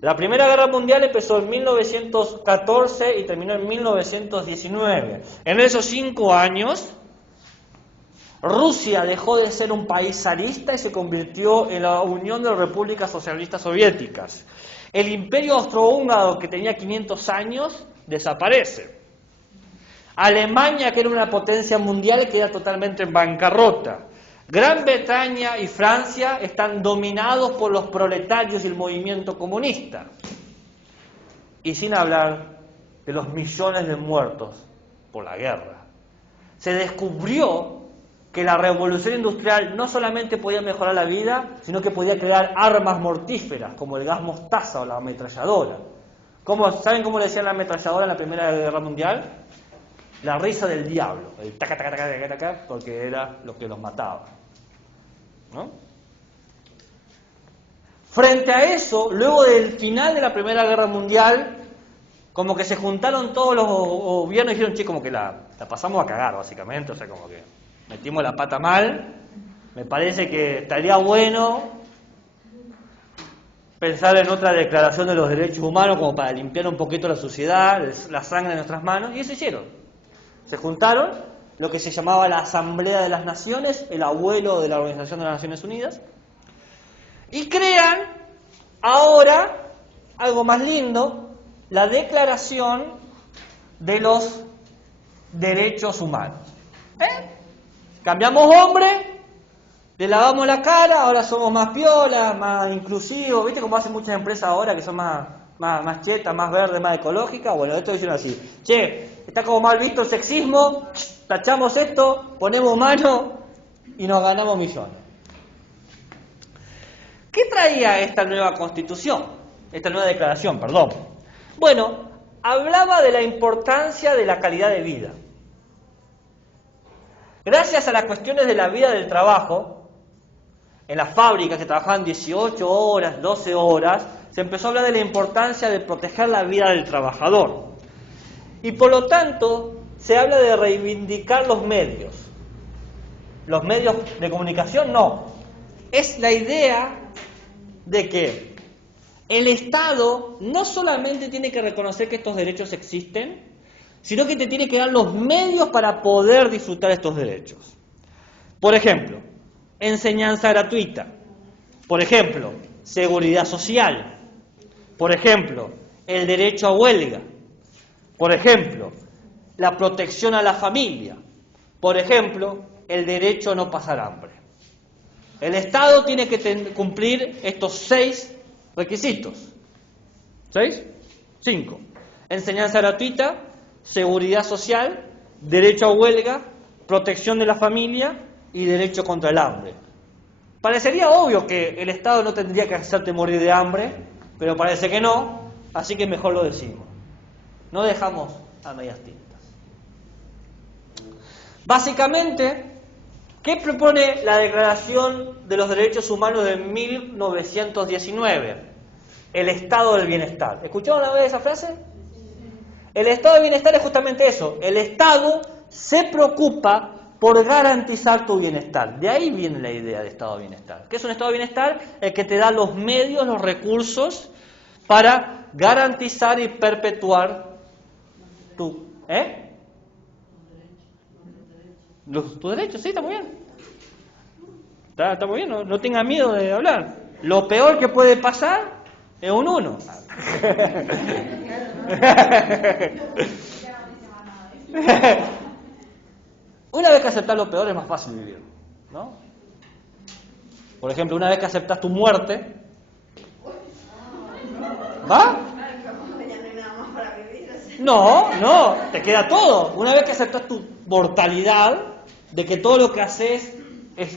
La Primera Guerra Mundial empezó en 1914 y terminó en 1919. En esos 5 años, Rusia dejó de ser un país zarista y se convirtió en la Unión de Repúblicas Socialistas Soviéticas. El Imperio Austrohúngaro, que tenía 500 años, desaparece. Alemania, que era una potencia mundial, queda totalmente en bancarrota. Gran Bretaña y Francia están dominados por los proletarios y el movimiento comunista. Y sin hablar de los millones de muertos por la guerra. Se descubrió que la revolución industrial no solamente podía mejorar la vida, sino que podía crear armas mortíferas, como el gas mostaza o la ametralladora. ¿Saben cómo le decían la ametralladora en la Primera Guerra Mundial? La risa del diablo, el taca, taca, taca, taca, taca, porque era lo que los mataba, ¿no? Frente a eso, luego del final de la Primera Guerra Mundial, como que se juntaron todos los gobiernos y dijeron, che, como que la pasamos a cagar, básicamente, o sea, como que metimos la pata mal, me parece que estaría bueno pensar en otra declaración de los derechos humanos como para limpiar un poquito la suciedad, la sangre de nuestras manos, y eso hicieron. Se juntaron, lo que se llamaba la Asamblea de las Naciones, el abuelo de la Organización de las Naciones Unidas, y crean ahora algo más lindo, la Declaración de los Derechos Humanos. Cambiamos hombre, le lavamos la cara, ahora somos más piola, más inclusivos, ¿viste cómo hacen muchas empresas ahora que son más chetas, más verdes, más ecológicas? Bueno, esto dicen así, che, está como mal visto el sexismo, tachamos esto, ponemos mano y nos ganamos millones. ¿Qué traía esta nueva constitución? Esta nueva declaración, perdón. Bueno, hablaba de la importancia de la calidad de vida. Gracias a las cuestiones de la vida del trabajo, en las fábricas que trabajaban 18 horas, 12 horas, se empezó a hablar de la importancia de proteger la vida del trabajador. Y por lo tanto, se habla de reivindicar los medios. Los medios de comunicación no. Es la idea de que el Estado no solamente tiene que reconocer que estos derechos existen, sino que te tiene que dar los medios para poder disfrutar estos derechos. Por ejemplo, enseñanza gratuita. Por ejemplo, seguridad social. Por ejemplo, el derecho a huelga. Por ejemplo, la protección a la familia. Por ejemplo, el derecho a no pasar hambre. El Estado tiene que cumplir estos 6 requisitos. ¿6? 5. Enseñanza gratuita, seguridad social, derecho a huelga, protección de la familia y derecho contra el hambre. Parecería obvio que el Estado no tendría que hacerte morir de hambre, pero parece que no, así que mejor lo decimos. No dejamos a medias tintas. Básicamente, ¿qué propone la Declaración de los Derechos Humanos de 1919? El estado del bienestar. ¿Escucharon una vez esa frase? El estado del bienestar es justamente eso. El Estado se preocupa por garantizar tu bienestar. De ahí viene la idea de estado de bienestar. ¿Qué es un estado de bienestar? El que te da los medios, los recursos para garantizar y perpetuar tu... tus derechos, sí, está muy bien. Está muy bien, no tenga miedo de hablar. Lo peor que puede pasar es un 1. Una vez que aceptas lo peor es más fácil vivir, ¿no? Por ejemplo, una vez que aceptas tu muerte, ¿va? No, te queda todo. Una vez que aceptas tu mortalidad, de que todo lo que haces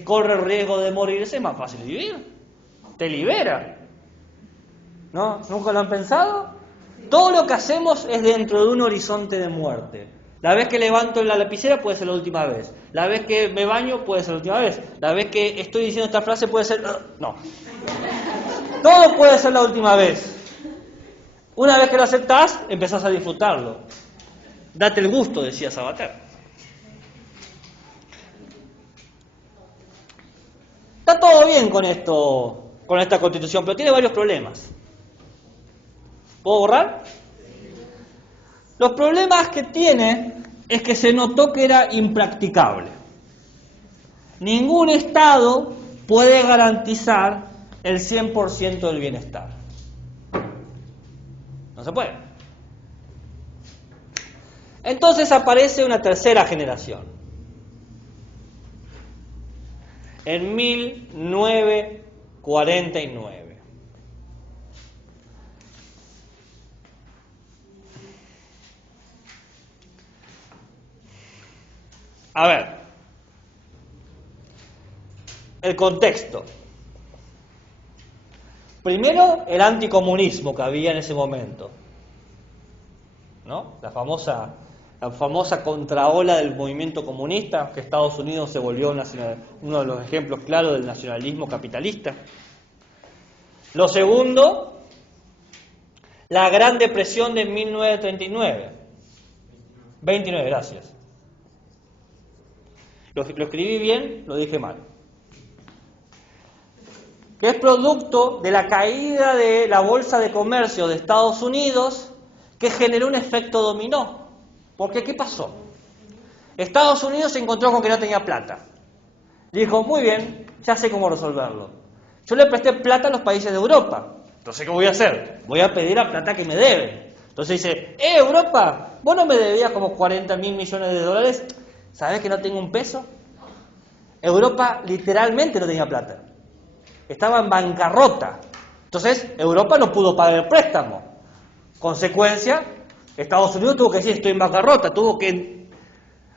corre el riesgo de morirse, es más fácil vivir. Te libera. ¿No? ¿Nunca lo han pensado? Todo lo que hacemos es dentro de un horizonte de muerte. La vez que levanto la lapicera puede ser la última vez. La vez que me baño puede ser la última vez. La vez que estoy diciendo esta frase puede ser... No. Todo puede ser la última vez. Una vez que lo aceptás, empezás a disfrutarlo. Date el gusto, decía Sabater. Está todo bien con esto, con esta constitución, pero tiene varios problemas. ¿Puedo borrar? Los problemas que tiene es que se notó que era impracticable. Ningún Estado puede garantizar el 100% del bienestar. No se puede. Entonces aparece una tercera generación. En 1949. A ver, el contexto. Primero, el anticomunismo que había en ese momento, ¿no? La famosa contraola del movimiento comunista, que Estados Unidos se volvió uno de los ejemplos claros del nacionalismo capitalista. Lo segundo, la Gran Depresión de 1939. 29, gracias. Lo escribí bien, lo dije mal. Que es producto de la caída de la Bolsa de Comercio de Estados Unidos, que generó un efecto dominó. Porque, ¿qué pasó? Estados Unidos se encontró con que no tenía plata. Dijo, muy bien, ya sé cómo resolverlo. Yo le presté plata a los países de Europa. Entonces, ¿qué voy a hacer? Voy a pedir la plata que me deben. Entonces dice, Europa, vos no me debías como 40.000 millones de dólares, ¿sabés que no tengo un peso? Europa literalmente no tenía plata. Estaba en bancarrota. Entonces, Europa no pudo pagar el préstamo. Consecuencia, Estados Unidos tuvo que decir, estoy en bancarrota, tuvo que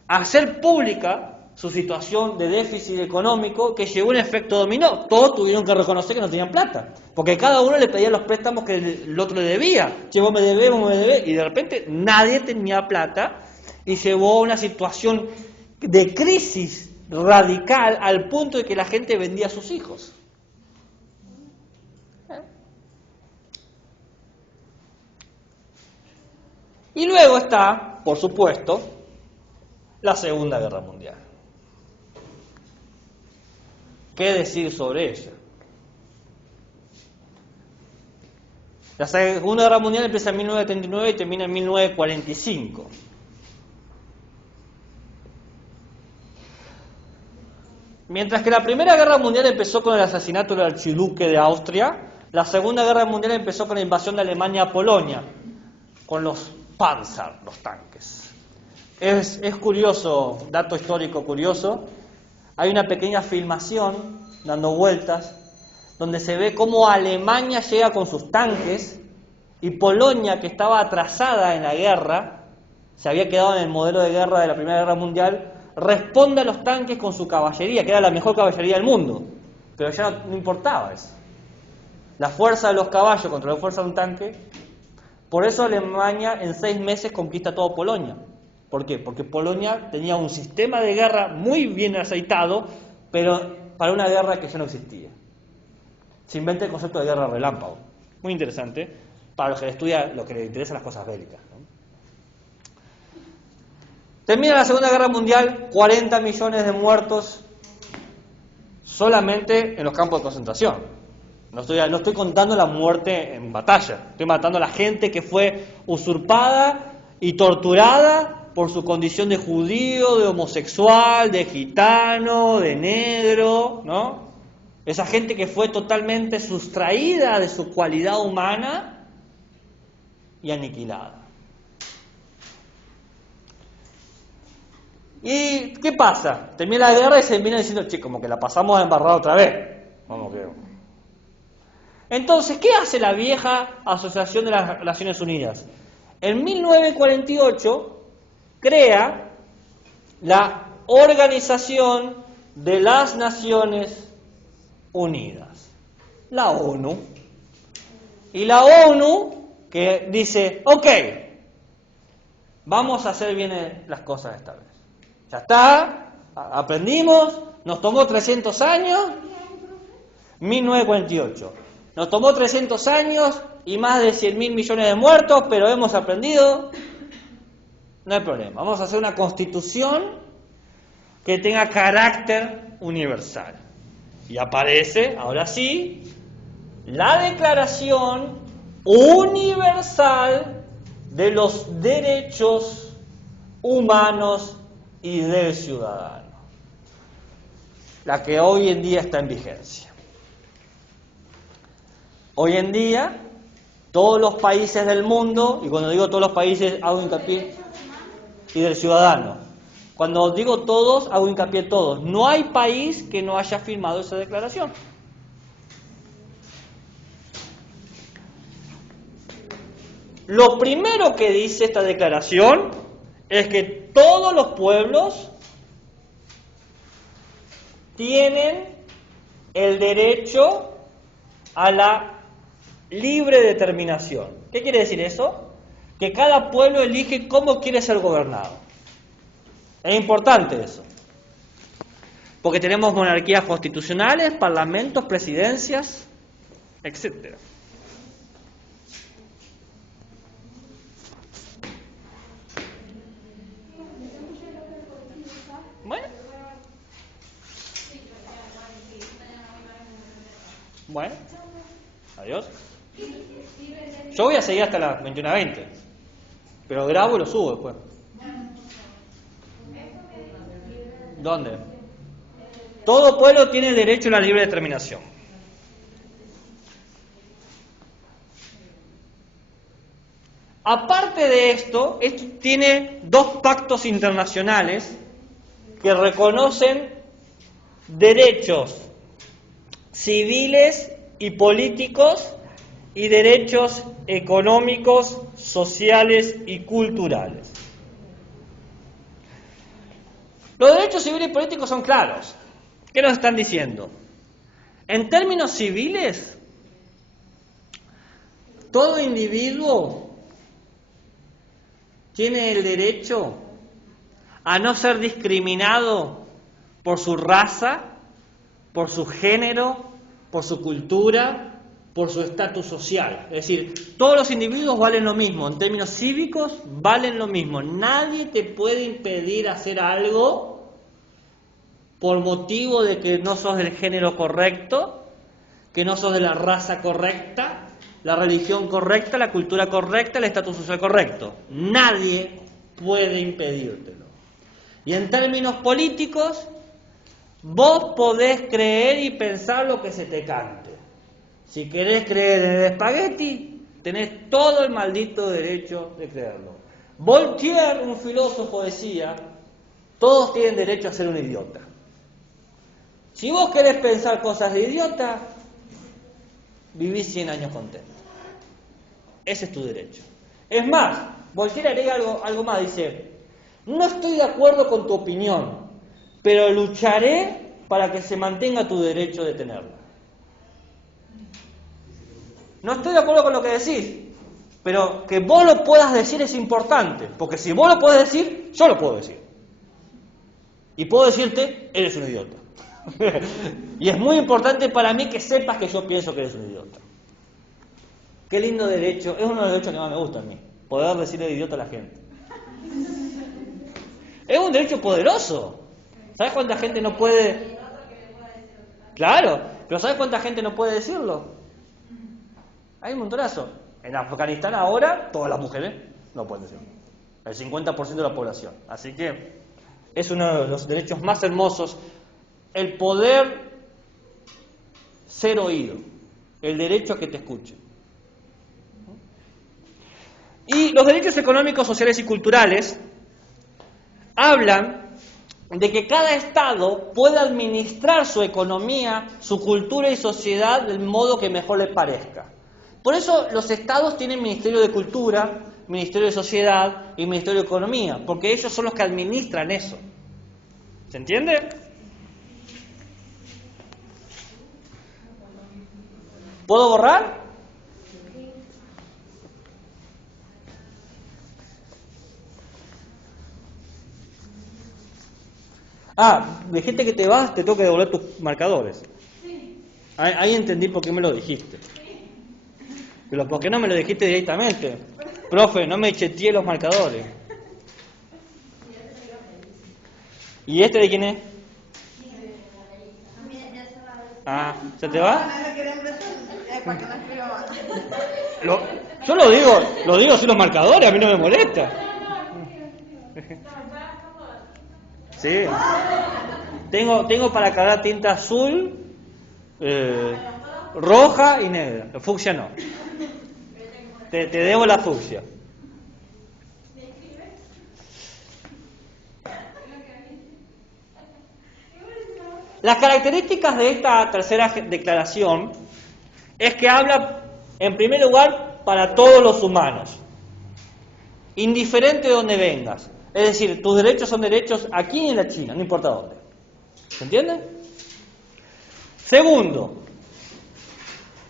hacer pública su situación de déficit económico que llevó un efecto dominó. Todos tuvieron que reconocer que no tenían plata, porque cada uno le pedía los préstamos que el otro le debía. Vos me debés, y de repente nadie tenía plata y llevó a una situación de crisis radical al punto de que la gente vendía a sus hijos. Y luego está, por supuesto, la Segunda Guerra Mundial. ¿Qué decir sobre ella? La Segunda Guerra Mundial empieza en 1939 y termina en 1945. Mientras que la Primera Guerra Mundial empezó con el asesinato del archiduque de Austria, la Segunda Guerra Mundial empezó con la invasión de Alemania a Polonia, con los Panzer, los tanques. Es curioso, dato histórico curioso, hay una pequeña filmación dando vueltas donde se ve cómo Alemania llega con sus tanques y Polonia, que estaba atrasada en la guerra, se había quedado en el modelo de guerra de la Primera Guerra Mundial, responde a los tanques con su caballería, que era la mejor caballería del mundo, pero ya no importaba eso. La fuerza de los caballos contra la fuerza de un tanque. Por eso Alemania en 6 meses conquista todo Polonia. ¿Por qué? Porque Polonia tenía un sistema de guerra muy bien aceitado, pero para una guerra que ya no existía. Se inventa el concepto de guerra relámpago. Muy interesante para los que estudian, lo que les interesan las cosas bélicas, ¿no? Termina la Segunda Guerra Mundial, 40 millones de muertos solamente en los campos de concentración. No estoy contando la muerte en batalla, estoy matando a la gente que fue usurpada y torturada por su condición de judío, de homosexual, de gitano, de negro, ¿no? Esa gente que fue totalmente sustraída de su cualidad humana y aniquilada. ¿Y qué pasa? Termina la guerra y se viene diciendo, che, como que la pasamos a embarrar otra vez. Vamos que... Entonces, ¿qué hace la vieja Asociación de las Naciones Unidas? En 1948 crea la Organización de las Naciones Unidas, la ONU. Y la ONU que dice, ok, vamos a hacer bien las cosas esta vez. Ya está, aprendimos, nos tomó 300 años, 1948. Nos tomó 300 años y más de 100.000 millones de muertos, pero hemos aprendido, no hay problema. Vamos a hacer una constitución que tenga carácter universal. Y aparece, ahora sí, la Declaración Universal de los Derechos Humanos y del Ciudadano, la que hoy en día está en vigencia. Hoy en día, todos los países del mundo, y cuando digo todos los países hago hincapié, y del ciudadano, cuando digo todos, hago hincapié en todos, no hay país que no haya firmado esa declaración. Lo primero que dice esta declaración es que todos los pueblos tienen el derecho a la libre determinación. ¿Qué quiere decir eso? Que cada pueblo elige cómo quiere ser gobernado. Es importante eso. Porque tenemos monarquías constitucionales, parlamentos, presidencias, etc. Bueno, adiós. Yo voy a seguir hasta las 21:20, pero grabo y lo subo después. ¿Dónde? Todo pueblo tiene derecho a la libre determinación. Aparte de esto tiene dos pactos internacionales que reconocen derechos civiles y políticos y derechos económicos, sociales y culturales. Los derechos civiles y políticos son claros. ¿Qué nos están diciendo? En términos civiles, todo individuo tiene el derecho a no ser discriminado por su raza, por su género, por su cultura, por su estatus social. Es decir, todos los individuos valen lo mismo, en términos cívicos valen lo mismo. Nadie te puede impedir hacer algo por motivo de que no sos del género correcto, que no sos de la raza correcta, la religión correcta, la cultura correcta, el estatus social correcto. Nadie puede impedírtelo. Y en términos políticos, vos podés creer y pensar lo que se te cante. Si querés creer en el espagueti, tenés todo el maldito derecho de creerlo. Voltaire, un filósofo, decía, todos tienen derecho a ser un idiota. Si vos querés pensar cosas de idiota, vivís 100 años contento. Ese es tu derecho. Es más, Voltaire agrega algo más, dice, no estoy de acuerdo con tu opinión, pero lucharé para que se mantenga tu derecho de tenerla. No estoy de acuerdo con lo que decís, pero que vos lo puedas decir es importante, porque si vos lo podés decir, yo lo puedo decir. Y puedo decirte, eres un idiota. Y es muy importante para mí que sepas que yo pienso que eres un idiota. Qué lindo derecho, es uno de los derechos que más me gusta a mí, poder decirle idiota a la gente. Es un derecho poderoso. ¿Sabes cuánta gente no puede? Claro, pero ¿sabes cuánta gente no puede decirlo? Hay un montonazo. En Afganistán ahora, todas las mujeres no pueden decirlo. El 50% de la población. Así que es uno de los derechos más hermosos. El poder ser oído. El derecho a que te escuchen. Y los derechos económicos, sociales y culturales hablan de que cada Estado puede administrar su economía, su cultura y sociedad del modo que mejor le parezca. Por eso los Estados tienen Ministerio de Cultura, Ministerio de Sociedad y Ministerio de Economía, porque ellos son los que administran eso. ¿Se entiende? ¿Puedo borrar? Dijiste que te vas, te tengo que devolver tus marcadores. Ahí entendí por qué me lo dijiste. Pero ¿por qué no me lo dijiste directamente? Profe, no me cheteé los marcadores. ¿Y este de quién es? ¿Se te va? Yo lo digo sin los marcadores, a mí no me molesta. Sí. Tengo para cargar tinta azul, roja y negra. Fucsia no. Te debo la fucsia. Las características de esta tercera declaración es que habla, en primer lugar, para todos los humanos, indiferente de donde vengas. Es decir, tus derechos son derechos aquí y en la China, no importa dónde. ¿Se entiende? Segundo,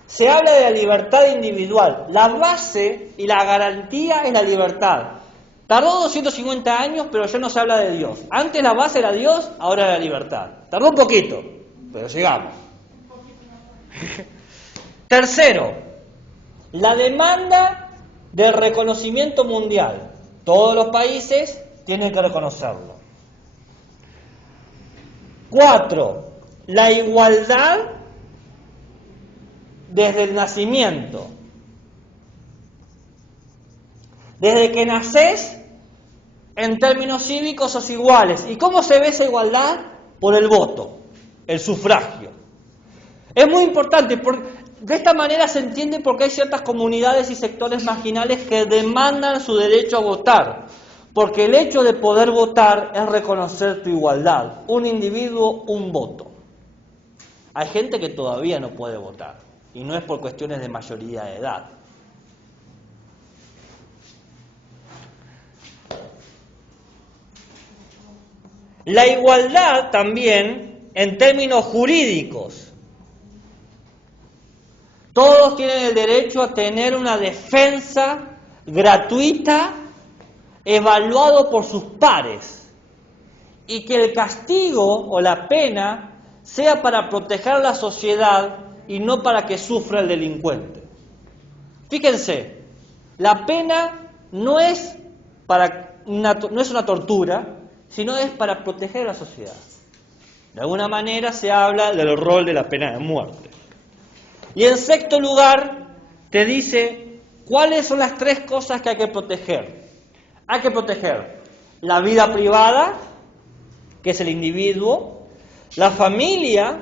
se habla de la libertad individual. La base y la garantía es la libertad. Tardó 250 años, pero ya no se habla de Dios. Antes la base era Dios, ahora la libertad. Tardó un poquito, pero llegamos. Tercero, la demanda del reconocimiento mundial. Todos los países tienen que reconocerlo. 4. La igualdad desde el nacimiento. Desde que nacés, en términos cívicos sos iguales. ¿Y cómo se ve esa igualdad? Por el voto, el sufragio. Es muy importante porque De esta manera se entiende por qué hay ciertas comunidades y sectores marginales que demandan su derecho a votar, porque el hecho de poder votar es reconocer tu igualdad, un individuo, un voto. Hay gente que todavía no puede votar, y no es por cuestiones de mayoría de edad. La igualdad también en términos jurídicos. Todos tienen el derecho a tener una defensa gratuita, evaluado por sus pares, y que el castigo o la pena sea para proteger a la sociedad y no para que sufra el delincuente. Fíjense, la pena no es una tortura, sino es para proteger a la sociedad. De alguna manera se habla del rol de la pena de muerte. Y en sexto lugar, te dice cuáles son las 3 cosas que hay que proteger. Hay que proteger la vida privada, que es el individuo, la familia,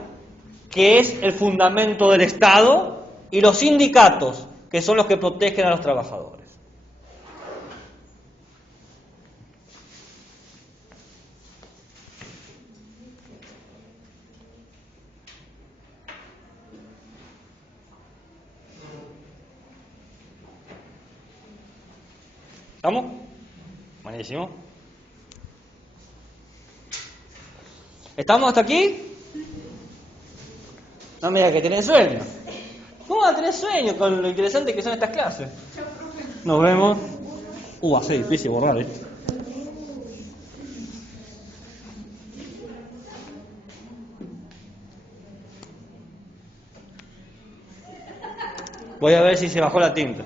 que es el fundamento del Estado, y los sindicatos, que son los que protegen a los trabajadores. ¿Estamos? Buenísimo. ¿Estamos hasta aquí? No me digas que tenés sueño. ¿Cómo vas a tener sueño con lo interesante que son estas clases? Nos vemos. Va a ser difícil borrar esto. Voy a ver si se bajó la tinta.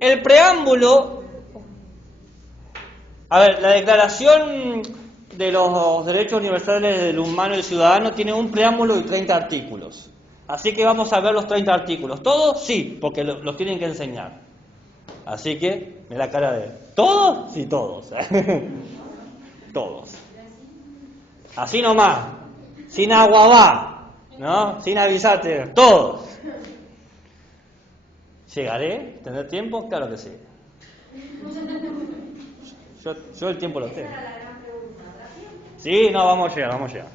El preámbulo, la Declaración de los Derechos Universales del Humano y del Ciudadano tiene un preámbulo y 30 artículos. Así que vamos a ver los 30 artículos. ¿Todos? Sí, porque los tienen que enseñar. Así que, mira la cara de... ¿Todos? Sí, todos. Todos. Así nomás. Sin aguabá, ¿no? Sin avisarte. Todos. ¿Llegaré? ¿Tendré tiempo? Claro que sí. Yo el tiempo lo tengo. Sí, no, vamos a llegar.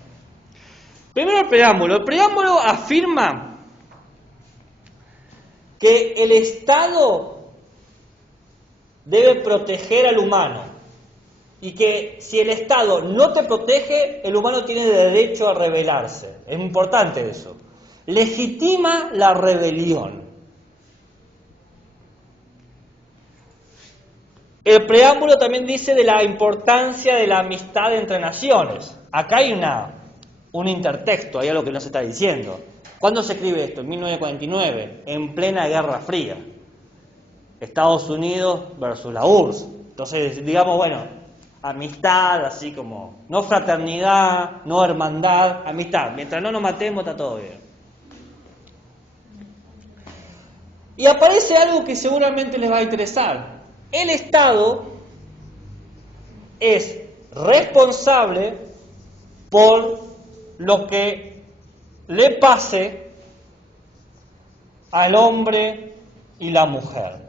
Primero el preámbulo. El preámbulo afirma que el Estado debe proteger al humano y que si el Estado no te protege, el humano tiene derecho a rebelarse. Es importante eso. Legitima la rebelión. El preámbulo también dice de la importancia de la amistad entre naciones. Acá hay un intertexto, hay algo que no se está diciendo. ¿Cuándo se escribe esto? En 1949, en plena Guerra Fría. Estados Unidos versus la URSS. Entonces, digamos, bueno, amistad, así como, no fraternidad, no hermandad, amistad. Mientras no nos matemos, está todo bien. Y aparece algo que seguramente les va a interesar. El Estado es responsable por lo que le pase al hombre y la mujer.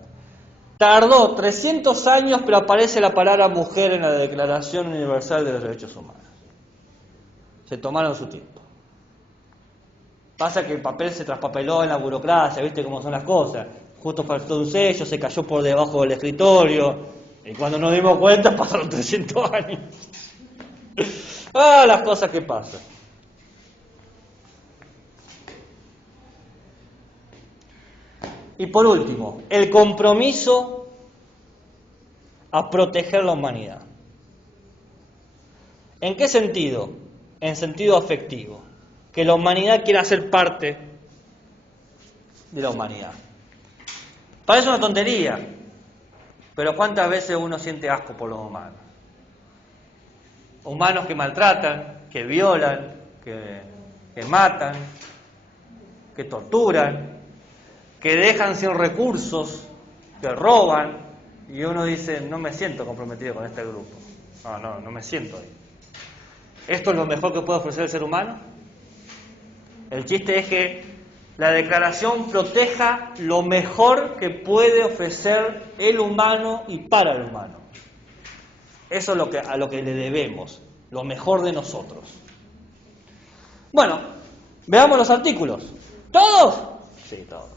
Tardó 300 años, pero aparece la palabra mujer en la Declaración Universal de los Derechos Humanos. Se tomaron su tiempo. Pasa que el papel se traspapeló en la burocracia, ¿viste cómo son las cosas? Justo faltó un sello, se cayó por debajo del escritorio, y cuando nos dimos cuenta pasaron 300 años. Las cosas que pasan. Y por último, el compromiso a proteger la humanidad. ¿En qué sentido? En sentido afectivo. Que la humanidad quiera ser parte de la humanidad. Parece una tontería, pero ¿cuántas veces uno siente asco por los humanos? Humanos que maltratan, que violan, que matan, que torturan, que dejan sin recursos, que roban, y uno dice, no me siento comprometido con este grupo. No me siento ahí. ¿Esto es lo mejor que puede ofrecer el ser humano? El chiste es que la declaración proteja lo mejor que puede ofrecer el humano y para el humano. Eso es a lo que le debemos, lo mejor de nosotros. Bueno, veamos los artículos. ¿Todos? Sí, todos.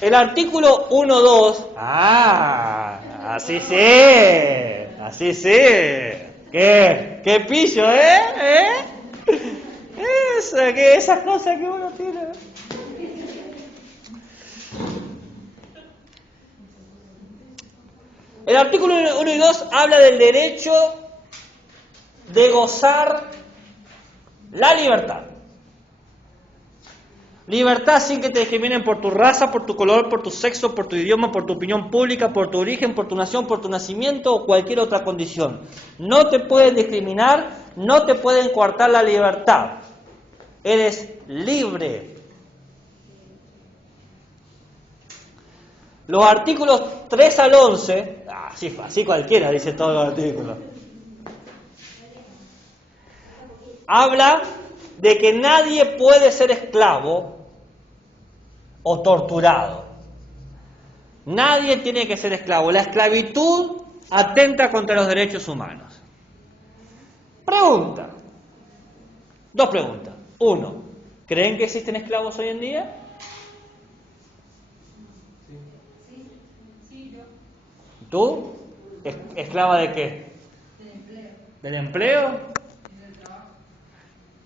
El artículo 1.2. Así sí. Así sí. ¿Qué pillo, esas cosas que uno tiene. El artículo 1 y 2 habla del derecho de gozar la libertad. Libertad sin que te discriminen por tu raza, por tu color, por tu sexo, por tu idioma, por tu opinión pública, por tu origen, por tu nación, por tu nacimiento o cualquier otra condición. No te pueden discriminar, no te pueden coartar la libertad. Eres libre. Los artículos 3 al 11, así cualquiera dice todos los artículos, habla de que nadie puede ser esclavo o torturado. Nadie tiene que ser esclavo. La esclavitud atenta contra los derechos humanos. Pregunta. Dos preguntas. Uno, ¿creen que existen esclavos hoy en día? Sí, yo. ¿Tú? ¿Esclava de qué? Del empleo. ¿Del empleo? Y del trabajo.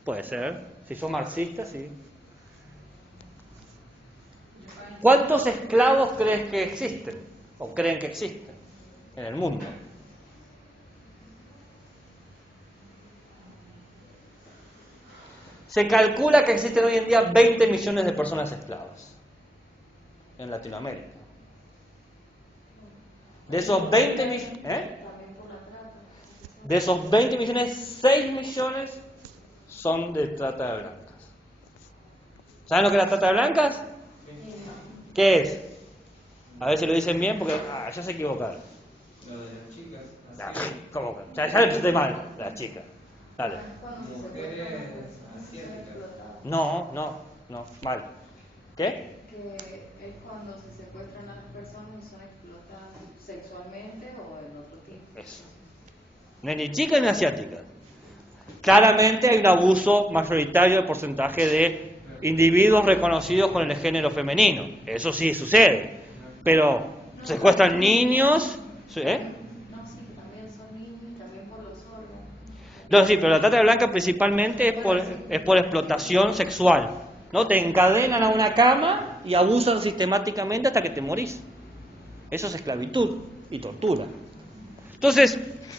Puede ser. Si sos marxista, sí. ¿Cuántos esclavos crees que existen? ¿O creen que existen en el mundo? Se calcula que existen hoy en día 20 millones de personas esclavas en Latinoamérica. De esos 20 millones, De esos 20 millones, 6 millones son de trata de blancas. ¿Saben lo que es la trata de blancas? ¿Qué es? A ver si lo dicen bien, porque ya se equivocaron. Lo de las chicas. ¿Cómo? Ya le puse mal, las chicas. Dale. Mujeres asiáticas. No, mal. ¿Qué? Que es cuando se secuestran a las personas y son explotadas sexualmente o en otro tipo. Eso. No es ni chica ni asiática. Claramente hay un abuso mayoritario del porcentaje de individuos reconocidos con el género femenino. Eso sí sucede. Pero secuestran niños. ¿Eh? No, sí, también son niños y también por los órganos. No, sí, pero la trata de blancas principalmente es por explotación sexual. ¿No? Te encadenan a una cama y abusan sistemáticamente hasta que te morís. Eso es esclavitud y tortura. Entonces,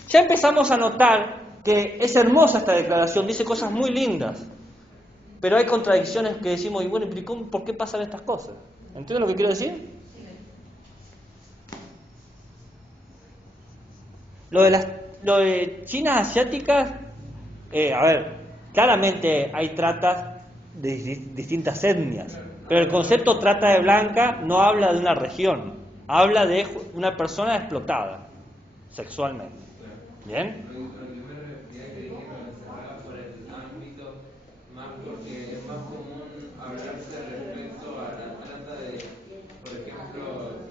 ya empezamos a notar que es hermosa esta declaración, dice cosas muy lindas, pero hay contradicciones que decimos, y bueno, ¿por qué pasan estas cosas? ¿Entienden lo que quiero decir? Lo de chinas asiáticas, claramente hay tratas de distintas etnias, pero el concepto trata de blanca no habla de una región, habla de una persona explotada sexualmente. ¿Bien? Lo que me refería que dijeron encerrada por el ámbito, más porque es más común hablarse respecto a la trata de, por ejemplo,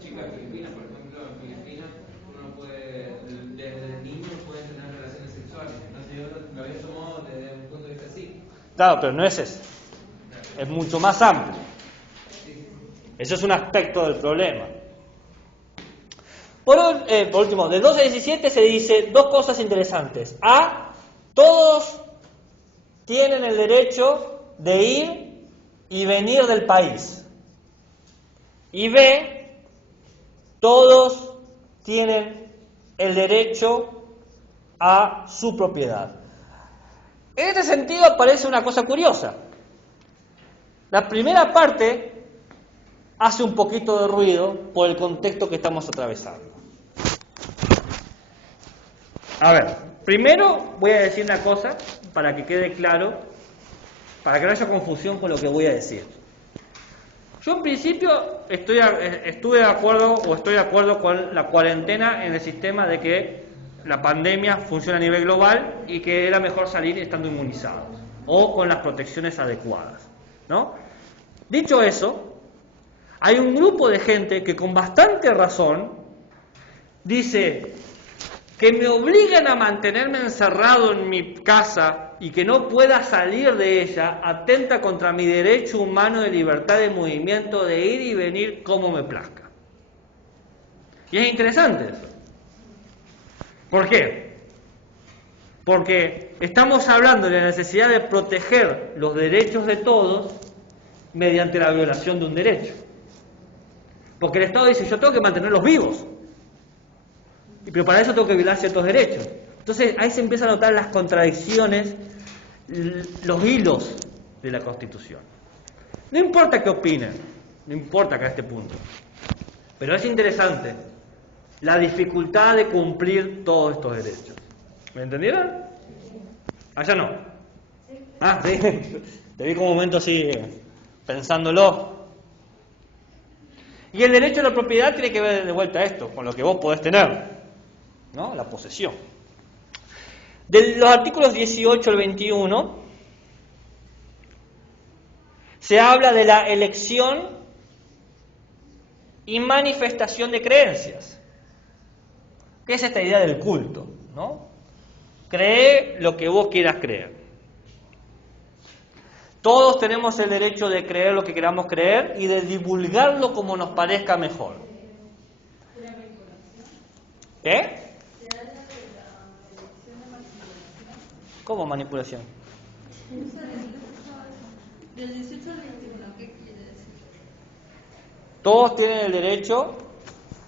chicas filipinas. Por ejemplo, en Filipinas uno puede, desde niño puede tener relaciones sexuales. Entonces yo lo había tomado desde un punto de vista así. Claro, pero no es eso. Es mucho más amplio. Eso es un aspecto del problema. Por último, del 12 al 17 se dice dos cosas interesantes. A, todos tienen el derecho de ir y venir del país. Y B, todos tienen el derecho a su propiedad. En este sentido aparece una cosa curiosa. La primera parte hace un poquito de ruido por el contexto que estamos atravesando. A ver, primero voy a decir una cosa para que quede claro, para que no haya confusión con lo que voy a decir. Yo en principio estuve de acuerdo o estoy de acuerdo con la cuarentena en el sistema de que la pandemia funciona a nivel global y que era mejor salir estando inmunizados o con las protecciones adecuadas, ¿no? Dicho eso, hay un grupo de gente que con bastante razón dice que me obligan a mantenerme encerrado en mi casa y que no pueda salir de ella, atenta contra mi derecho humano de libertad de movimiento, de ir y venir como me plazca. Y es interesante eso. ¿Por qué? Porque estamos hablando de la necesidad de proteger los derechos de todos mediante la violación de un derecho. Porque el Estado dice, yo tengo que mantenerlos vivos, pero para eso tengo que violar ciertos derechos. Entonces ahí se empiezan a notar las contradicciones, los hilos de la Constitución. No importa qué opinen, no importa acá a este punto, pero es interesante la dificultad de cumplir todos estos derechos. ¿Me entendieron? Allá no. Ah, sí. Te vi como un momento así pensándolo. Y el derecho a la propiedad tiene que ver de vuelta a esto, con lo que vos podés tener, ¿no? La posesión. De los artículos 18 al 21 se habla de la elección y manifestación de creencias. ¿Qué es esta idea del culto? ¿No? Cree lo que vos quieras creer. Todos tenemos el derecho de creer lo que queramos creer y de divulgarlo como nos parezca mejor. ¿Eh? ¿Cómo manipulación? Del 18 al 21, ¿qué quiere decir? Todos tienen el derecho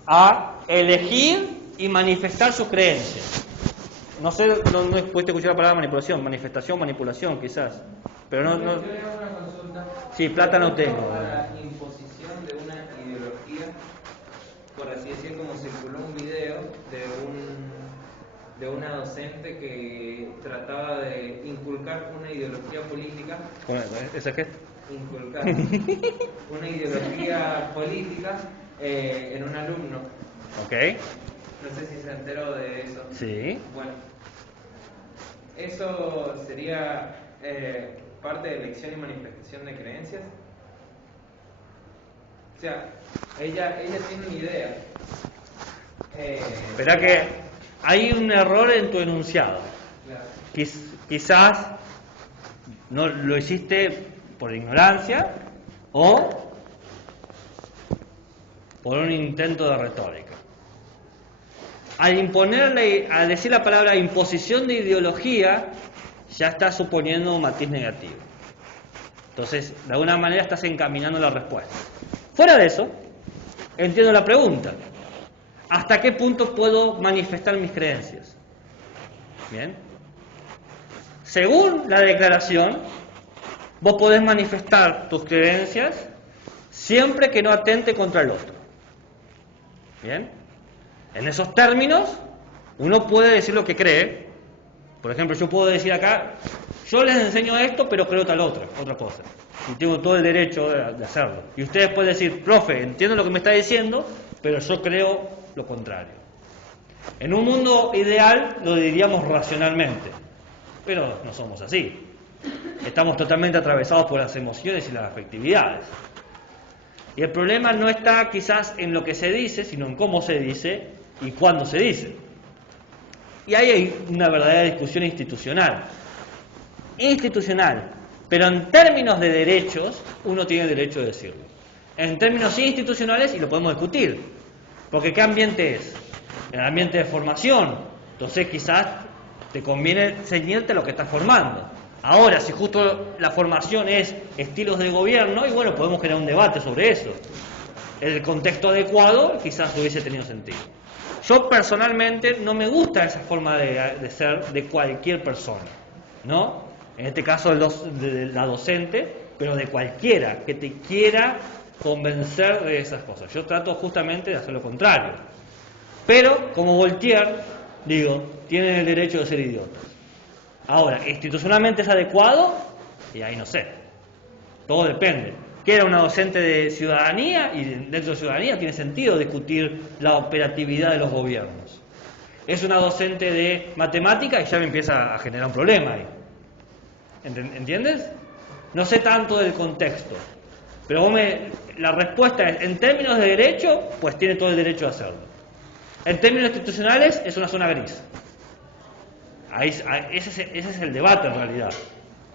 a elegir y manifestar sus creencias. No sé, no pudiste escuchar la palabra manipulación, manifestación, manipulación quizás. Pero no. Yo le hago una consulta. Sí, plata no tengo. La imposición de una ideología, por así decir, como circuló un video de una docente que trataba de inculcar una ideología política. ¿Esa qué? Inculcar una ideología política en un alumno. Ok. No sé si se enteró de eso. Sí. Bueno, eso sería parte de elección y manifestación de creencias. O sea, ella tiene una idea. Espera que hay un error en tu enunciado. Claro. Quizás no lo hiciste por ignorancia o por un intento de retórica. Al imponerle, al decir la palabra imposición de ideología, ya estás suponiendo un matiz negativo. Entonces, de alguna manera estás encaminando la respuesta. Fuera de eso, entiendo la pregunta. ¿Hasta qué punto puedo manifestar mis creencias? Bien. Según la declaración, vos podés manifestar tus creencias siempre que no atente contra el otro. Bien. En esos términos, uno puede decir lo que cree. Por ejemplo, yo puedo decir acá, yo les enseño esto, pero creo tal otra cosa. Y tengo todo el derecho de hacerlo. Y ustedes pueden decir, profe, entiendo lo que me está diciendo, pero yo creo lo contrario. En un mundo ideal lo diríamos racionalmente, pero no somos así. Estamos totalmente atravesados por las emociones y las afectividades. Y el problema no está quizás en lo que se dice, sino en cómo se dice y cuándo se dice. Y ahí hay una verdadera discusión institucional. Pero en términos de derechos, uno tiene derecho de decirlo. En términos institucionales, y lo podemos discutir, porque ¿qué ambiente es? El ambiente de formación. Entonces quizás te conviene ceñirte a lo que estás formando. Ahora, si justo la formación es estilos de gobierno, y bueno, podemos generar un debate sobre eso. El contexto adecuado quizás hubiese tenido sentido. Yo personalmente no me gusta esa forma de ser de cualquier persona, ¿no? En este caso de la docente, pero de cualquiera que te quiera convencer de esas cosas. Yo trato justamente de hacer lo contrario. Pero, como Voltaire, digo, tienen el derecho de ser idiotas. Ahora, institucionalmente es adecuado, y ahí no sé. Todo depende. que era una docente de ciudadanía, y dentro de ciudadanía tiene sentido discutir la operatividad de los gobiernos. Es una docente de matemática y ya me empieza a generar un problema ahí. ¿Entiendes? No sé tanto del contexto, pero la respuesta es, en términos de derecho, pues tiene todo el derecho de hacerlo. En términos institucionales, es una zona gris. Ese es el debate en realidad.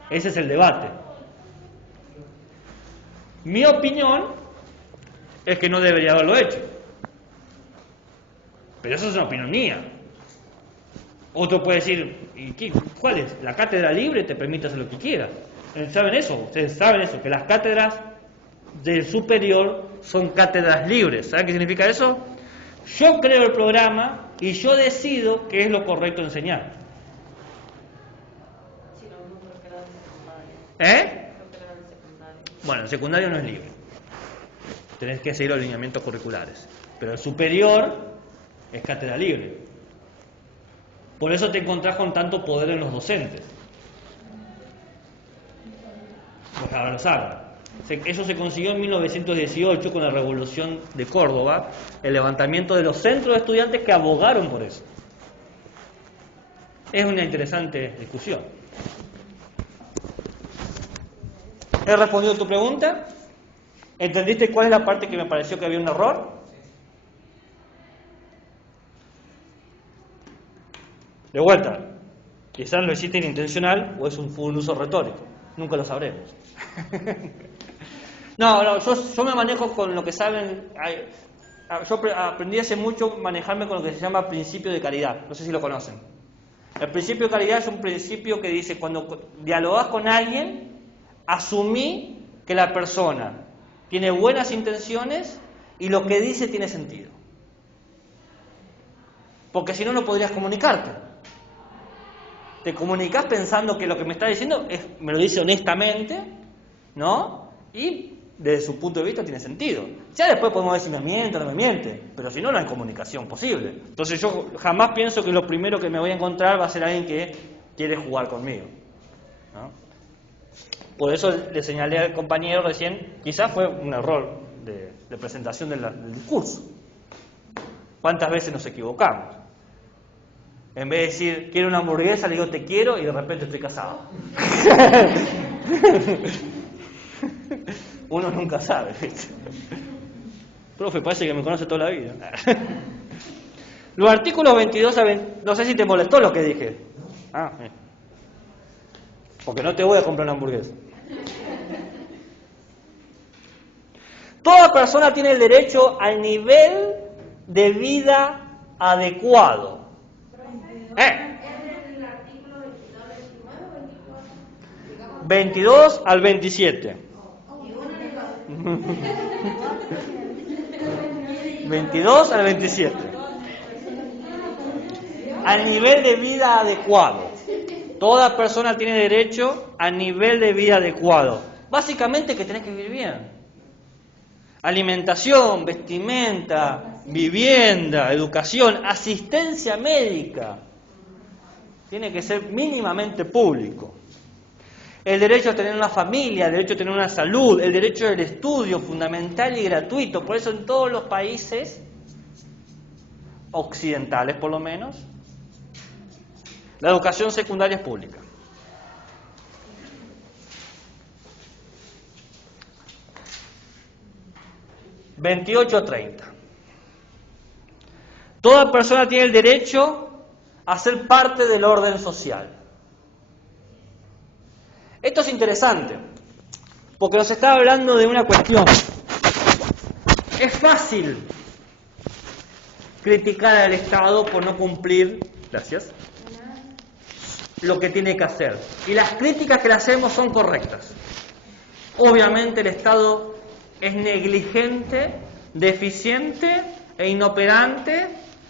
Ese es el debate. Mi opinión es que no debería haberlo hecho. Pero eso es una opinión mía. Otro puede decir, ¿cuál es? La cátedra libre te permite hacer lo que quieras. ¿Saben eso? Ustedes saben eso, que las cátedras del superior son cátedras libres. ¿Saben qué significa eso? Yo creo el programa y yo decido qué es lo correcto enseñar. Bueno, el secundario no es libre. Tenés que seguir los lineamientos curriculares. Pero el superior es cátedra libre. Por eso te encontrás con tanto poder en los docentes. Pues ahora lo saben. Eso se consiguió en 1918 con la Revolución de Córdoba, el levantamiento de los centros de estudiantes que abogaron por eso. Es una interesante discusión. ¿He respondido a tu pregunta? ¿Entendiste cuál es la parte que me pareció que había un error? De vuelta, quizás lo hiciste intencional o fue un uso retórico. Nunca lo sabremos. No, yo me manejo con lo que saben. Yo aprendí hace mucho manejarme con lo que se llama principio de caridad. No sé si lo conocen. El principio de caridad es un principio que dice, cuando dialogás con alguien, asumí que la persona tiene buenas intenciones y lo que dice tiene sentido. Porque si no, no podrías comunicarte. Te comunicás pensando que lo que me está diciendo me lo dice honestamente, ¿no? Y desde su punto de vista tiene sentido. Ya después podemos ver si me miente o no me miente, pero si no, no hay comunicación posible. Entonces yo jamás pienso que lo primero que me voy a encontrar va a ser alguien que quiere jugar conmigo, ¿no? Por eso le señalé al compañero recién, quizás fue un error de presentación del discurso. ¿Cuántas veces nos equivocamos? En vez de decir, quiero una hamburguesa, le digo, te quiero, y de repente estoy casado. Uno nunca sabe, ¿viste? Profe, parece que me conoce toda la vida. Los artículos 22 a 20, no sé si te molestó lo que dije. Porque no te voy a comprar una hamburguesa. Toda persona tiene el derecho al nivel de vida adecuado. ¿Es del artículo 22, 29 o 24? 22 al 27. 22 al 27. Al nivel de vida adecuado. Toda persona tiene derecho al nivel de vida adecuado. Básicamente que tenés que vivir bien. Alimentación, vestimenta, vivienda, educación, asistencia médica. Tiene que ser mínimamente público. El derecho a tener una familia, el derecho a tener una salud, el derecho al estudio fundamental y gratuito. Por eso en todos los países occidentales, por lo menos, la educación secundaria es pública. (28-30) Toda persona tiene el derecho a ser parte del orden social. Esto es interesante, porque nos está hablando de una cuestión. Es fácil criticar al Estado por no cumplir, gracias, lo que tiene que hacer. Y las críticas que le hacemos son correctas. Obviamente el Estado es negligente, deficiente e inoperante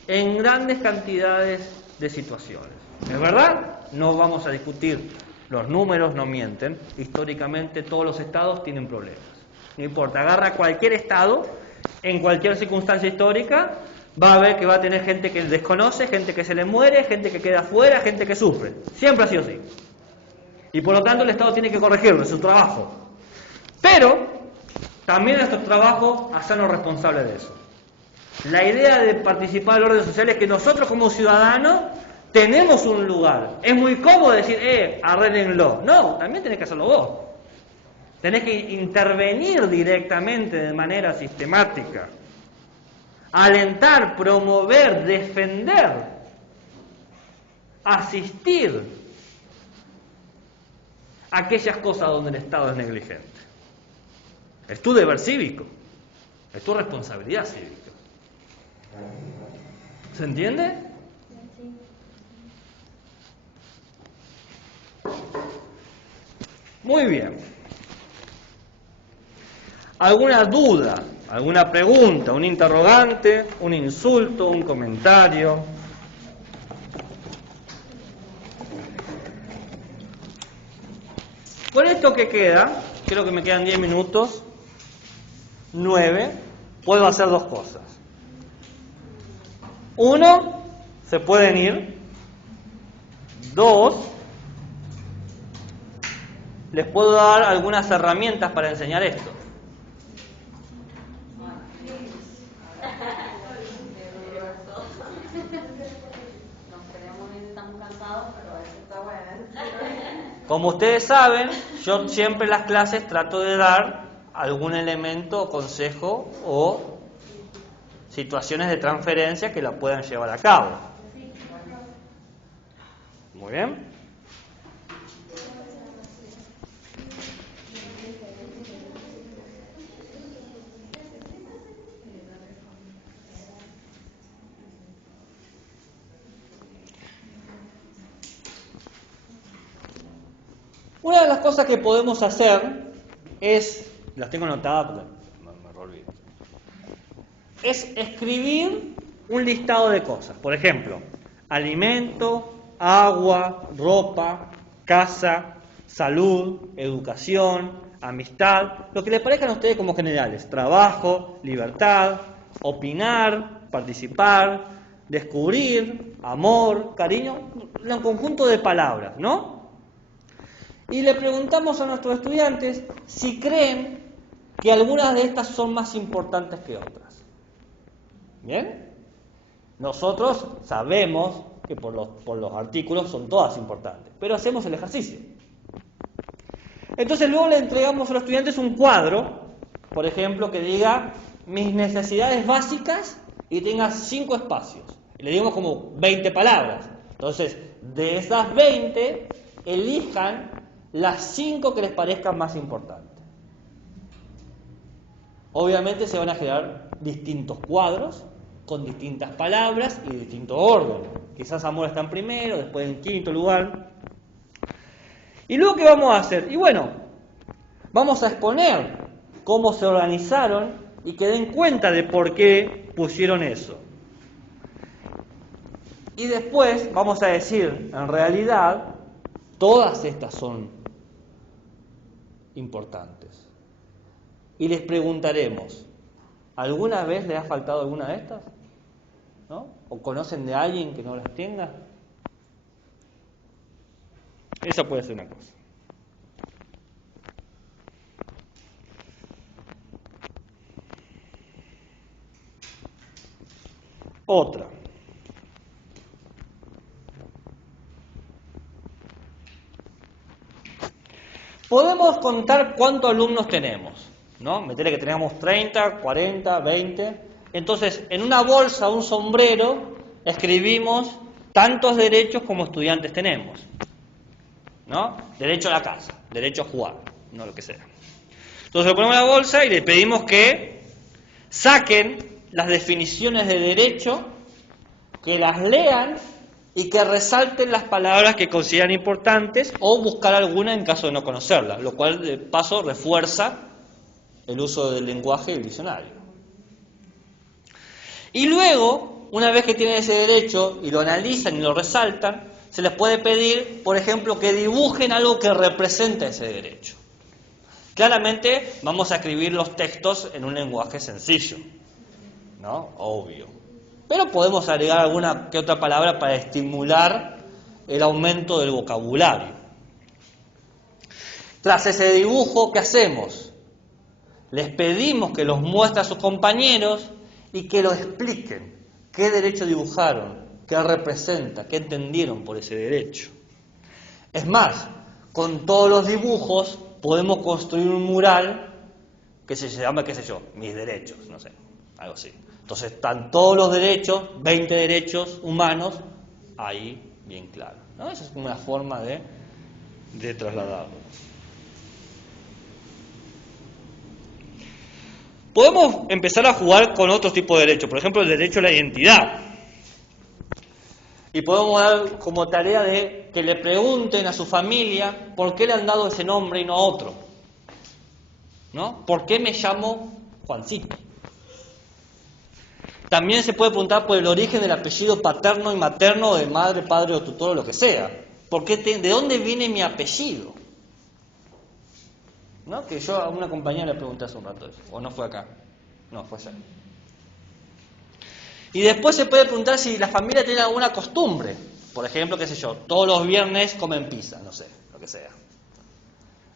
en grandes cantidades de situaciones. ¿Es verdad? No vamos a discutir. Los números no mienten. Históricamente todos los estados tienen problemas. No importa, agarra cualquier estado, en cualquier circunstancia histórica, va a ver que va a tener gente que desconoce, gente que se le muere, gente que queda fuera, gente que sufre. Siempre ha sido así. Y por lo tanto el Estado tiene que corregirlo, es su trabajo. Pero también es nuestro trabajo hacernos responsables de eso. La idea de participar en el orden social es que nosotros como ciudadanos tenemos un lugar. Es muy cómodo decir, arréglenlo. No, también tenés que hacerlo vos. Tenés que intervenir directamente de manera sistemática. Alentar, promover, defender, asistir a aquellas cosas donde el Estado es negligente. Es tu deber cívico, es tu responsabilidad cívica. ¿Se entiende? Muy bien. ¿Alguna duda? ¿Alguna pregunta? ¿Un interrogante? ¿Un insulto? ¿Un comentario? Con esto que queda, creo que me quedan 10 minutos, 9, puedo hacer dos cosas. Uno, se pueden ir. Dos, les puedo dar algunas herramientas para enseñar esto. Como ustedes saben, yo siempre en las clases trato de dar algún elemento o consejo o situaciones de transferencia que la puedan llevar a cabo. Muy bien. Una de las cosas que podemos hacer es, las tengo anotadas porque me olvido, es escribir un listado de cosas. Por ejemplo, alimento, agua, ropa, casa, salud, educación, amistad, lo que les parezcan a ustedes como generales. Trabajo, libertad, opinar, participar, descubrir, amor, cariño, un conjunto de palabras, ¿no? Y le preguntamos a nuestros estudiantes si creen que algunas de estas son más importantes que otras. ¿Bien? Nosotros sabemos que por los artículos son todas importantes, pero hacemos el ejercicio. Entonces luego le entregamos a los estudiantes un cuadro, por ejemplo, que diga mis necesidades básicas y tenga 5 espacios. Y le digamos como 20 palabras. Entonces, de esas 20, elijan las 5 que les parezcan más importantes. Obviamente se van a generar distintos cuadros con distintas palabras y distinto orden. Quizás amor está en primero, después en quinto lugar. ¿Y luego qué vamos a hacer? Y bueno, vamos a exponer cómo se organizaron y que den cuenta de por qué pusieron eso. Y después vamos a decir, en realidad, todas estas son importantes. Y les preguntaremos, ¿alguna vez les ha faltado alguna de estas? ¿No? ¿O conocen de alguien que no las tenga? Esa puede ser una cosa. Otra. Podemos contar cuántos alumnos tenemos, ¿no? Meterle que tenemos 30, 40, 20. Entonces, en una bolsa, un sombrero, escribimos tantos derechos como estudiantes tenemos, ¿no? Derecho a la casa, derecho a jugar, no lo que sea. Entonces lo ponemos en la bolsa y le pedimos que saquen las definiciones de derecho, que las lean y que resalten las palabras que consideran importantes o buscar alguna en caso de no conocerlas, lo cual de paso refuerza el uso del lenguaje y el diccionario. Y luego, una vez que tienen ese derecho y lo analizan y lo resaltan, se les puede pedir, por ejemplo, que dibujen algo que represente ese derecho. Claramente vamos a escribir los textos en un lenguaje sencillo, ¿no? Obvio. Pero podemos agregar alguna que otra palabra para estimular el aumento del vocabulario. Tras ese dibujo, ¿qué hacemos? Les pedimos que los muestren a sus compañeros y que lo expliquen. ¿Qué derecho dibujaron? ¿Qué representa? ¿Qué entendieron por ese derecho? Es más, con todos los dibujos podemos construir un mural que se llama, qué sé yo, mis derechos, no sé, algo así. Entonces están todos los derechos, 20 derechos humanos, ahí bien claro, ¿no? Esa es una forma de trasladarlo. Podemos empezar a jugar con otros tipos de derechos, por ejemplo el derecho a la identidad. Y podemos dar como tarea de que le pregunten a su familia por qué le han dado ese nombre y no a otro. ¿No? ¿Por qué me llamo Juancito? También se puede preguntar por el origen del apellido paterno y materno de madre, padre o tutor o lo que sea. ¿De dónde viene mi apellido? ¿No? Que yo a una compañera le pregunté hace un rato eso. ¿O no fue acá? No, fue allá. Y después se puede preguntar si la familia tiene alguna costumbre. Por ejemplo, qué sé yo, todos los viernes comen pizza, no sé, lo que sea.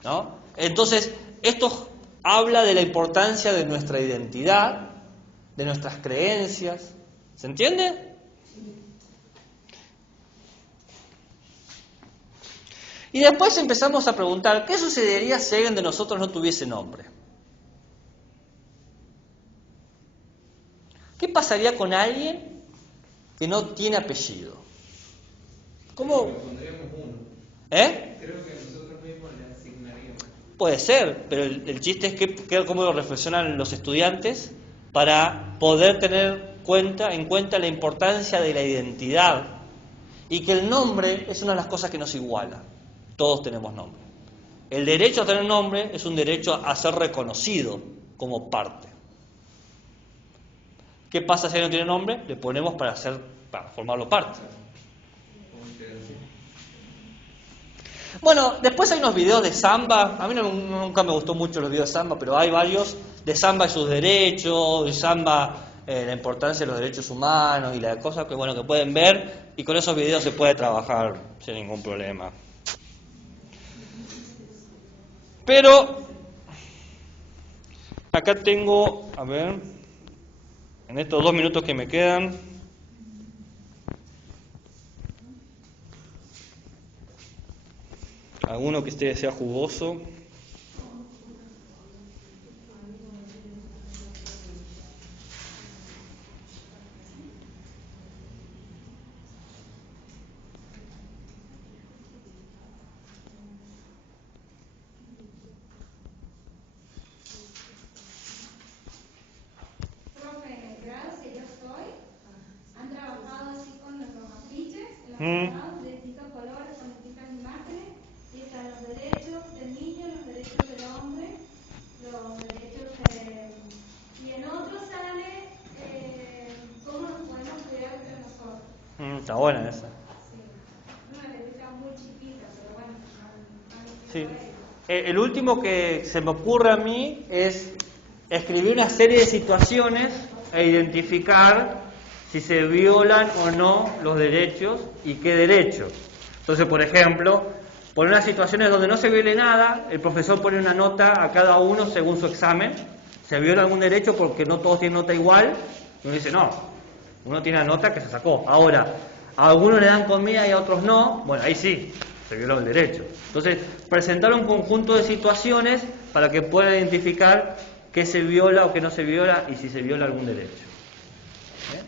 ¿No? Entonces, esto habla de la importancia de nuestra identidad, de nuestras creencias. ¿Se entiende? Y después empezamos a preguntar, ¿qué sucedería si alguien de nosotros no tuviese nombre? ¿Qué pasaría con alguien que no tiene apellido? ¿Cómo? Le pondríamos uno. ¿Eh? Creo que nosotros mismos le asignaríamos. Puede ser, pero el chiste es que cómo lo reflexionan los estudiantes para poder tener en cuenta la importancia de la identidad y que el nombre es una de las cosas que nos iguala. Todos tenemos nombre. El derecho a tener nombre es un derecho a ser reconocido como parte. ¿Qué pasa si alguien no tiene nombre? Le ponemos para formarlo parte. Bueno, después hay unos videos de samba. A mí nunca me gustó mucho los videos de samba, pero hay varios de samba y sus derechos, de samba, la importancia de los derechos humanos y las cosas que pueden ver, y con esos videos se puede trabajar sin ningún problema. Pero acá tengo, a ver, en estos 2 minutos que me quedan, alguno que sea jugoso. Profe, en el grado que yo estoy, han trabajado así con los afiches, elaborados de distintos colores, con distintas imágenes, y están los derechos del niño, los derechos del hombre, los derechos y en otro sale cómo nos podemos cuidar entre nosotros. Está buena esa. Sí. Una letrita muy chiquita, pero bueno, Sí. El último que se me ocurre a mí es escribir una serie de situaciones e identificar si se violan o no los derechos y qué derechos. Entonces, por ejemplo, poner unas situaciones donde no se viole nada, el profesor pone una nota a cada uno según su examen. Se viola algún derecho porque no todos tienen nota igual. Uno dice, no, uno tiene la nota que se sacó. Ahora, a algunos le dan comida y a otros no. Bueno, ahí sí, se violó el derecho. Entonces, presentar un conjunto de situaciones para que puedan identificar qué se viola o qué no se viola y si se viola algún derecho. ¿Eh?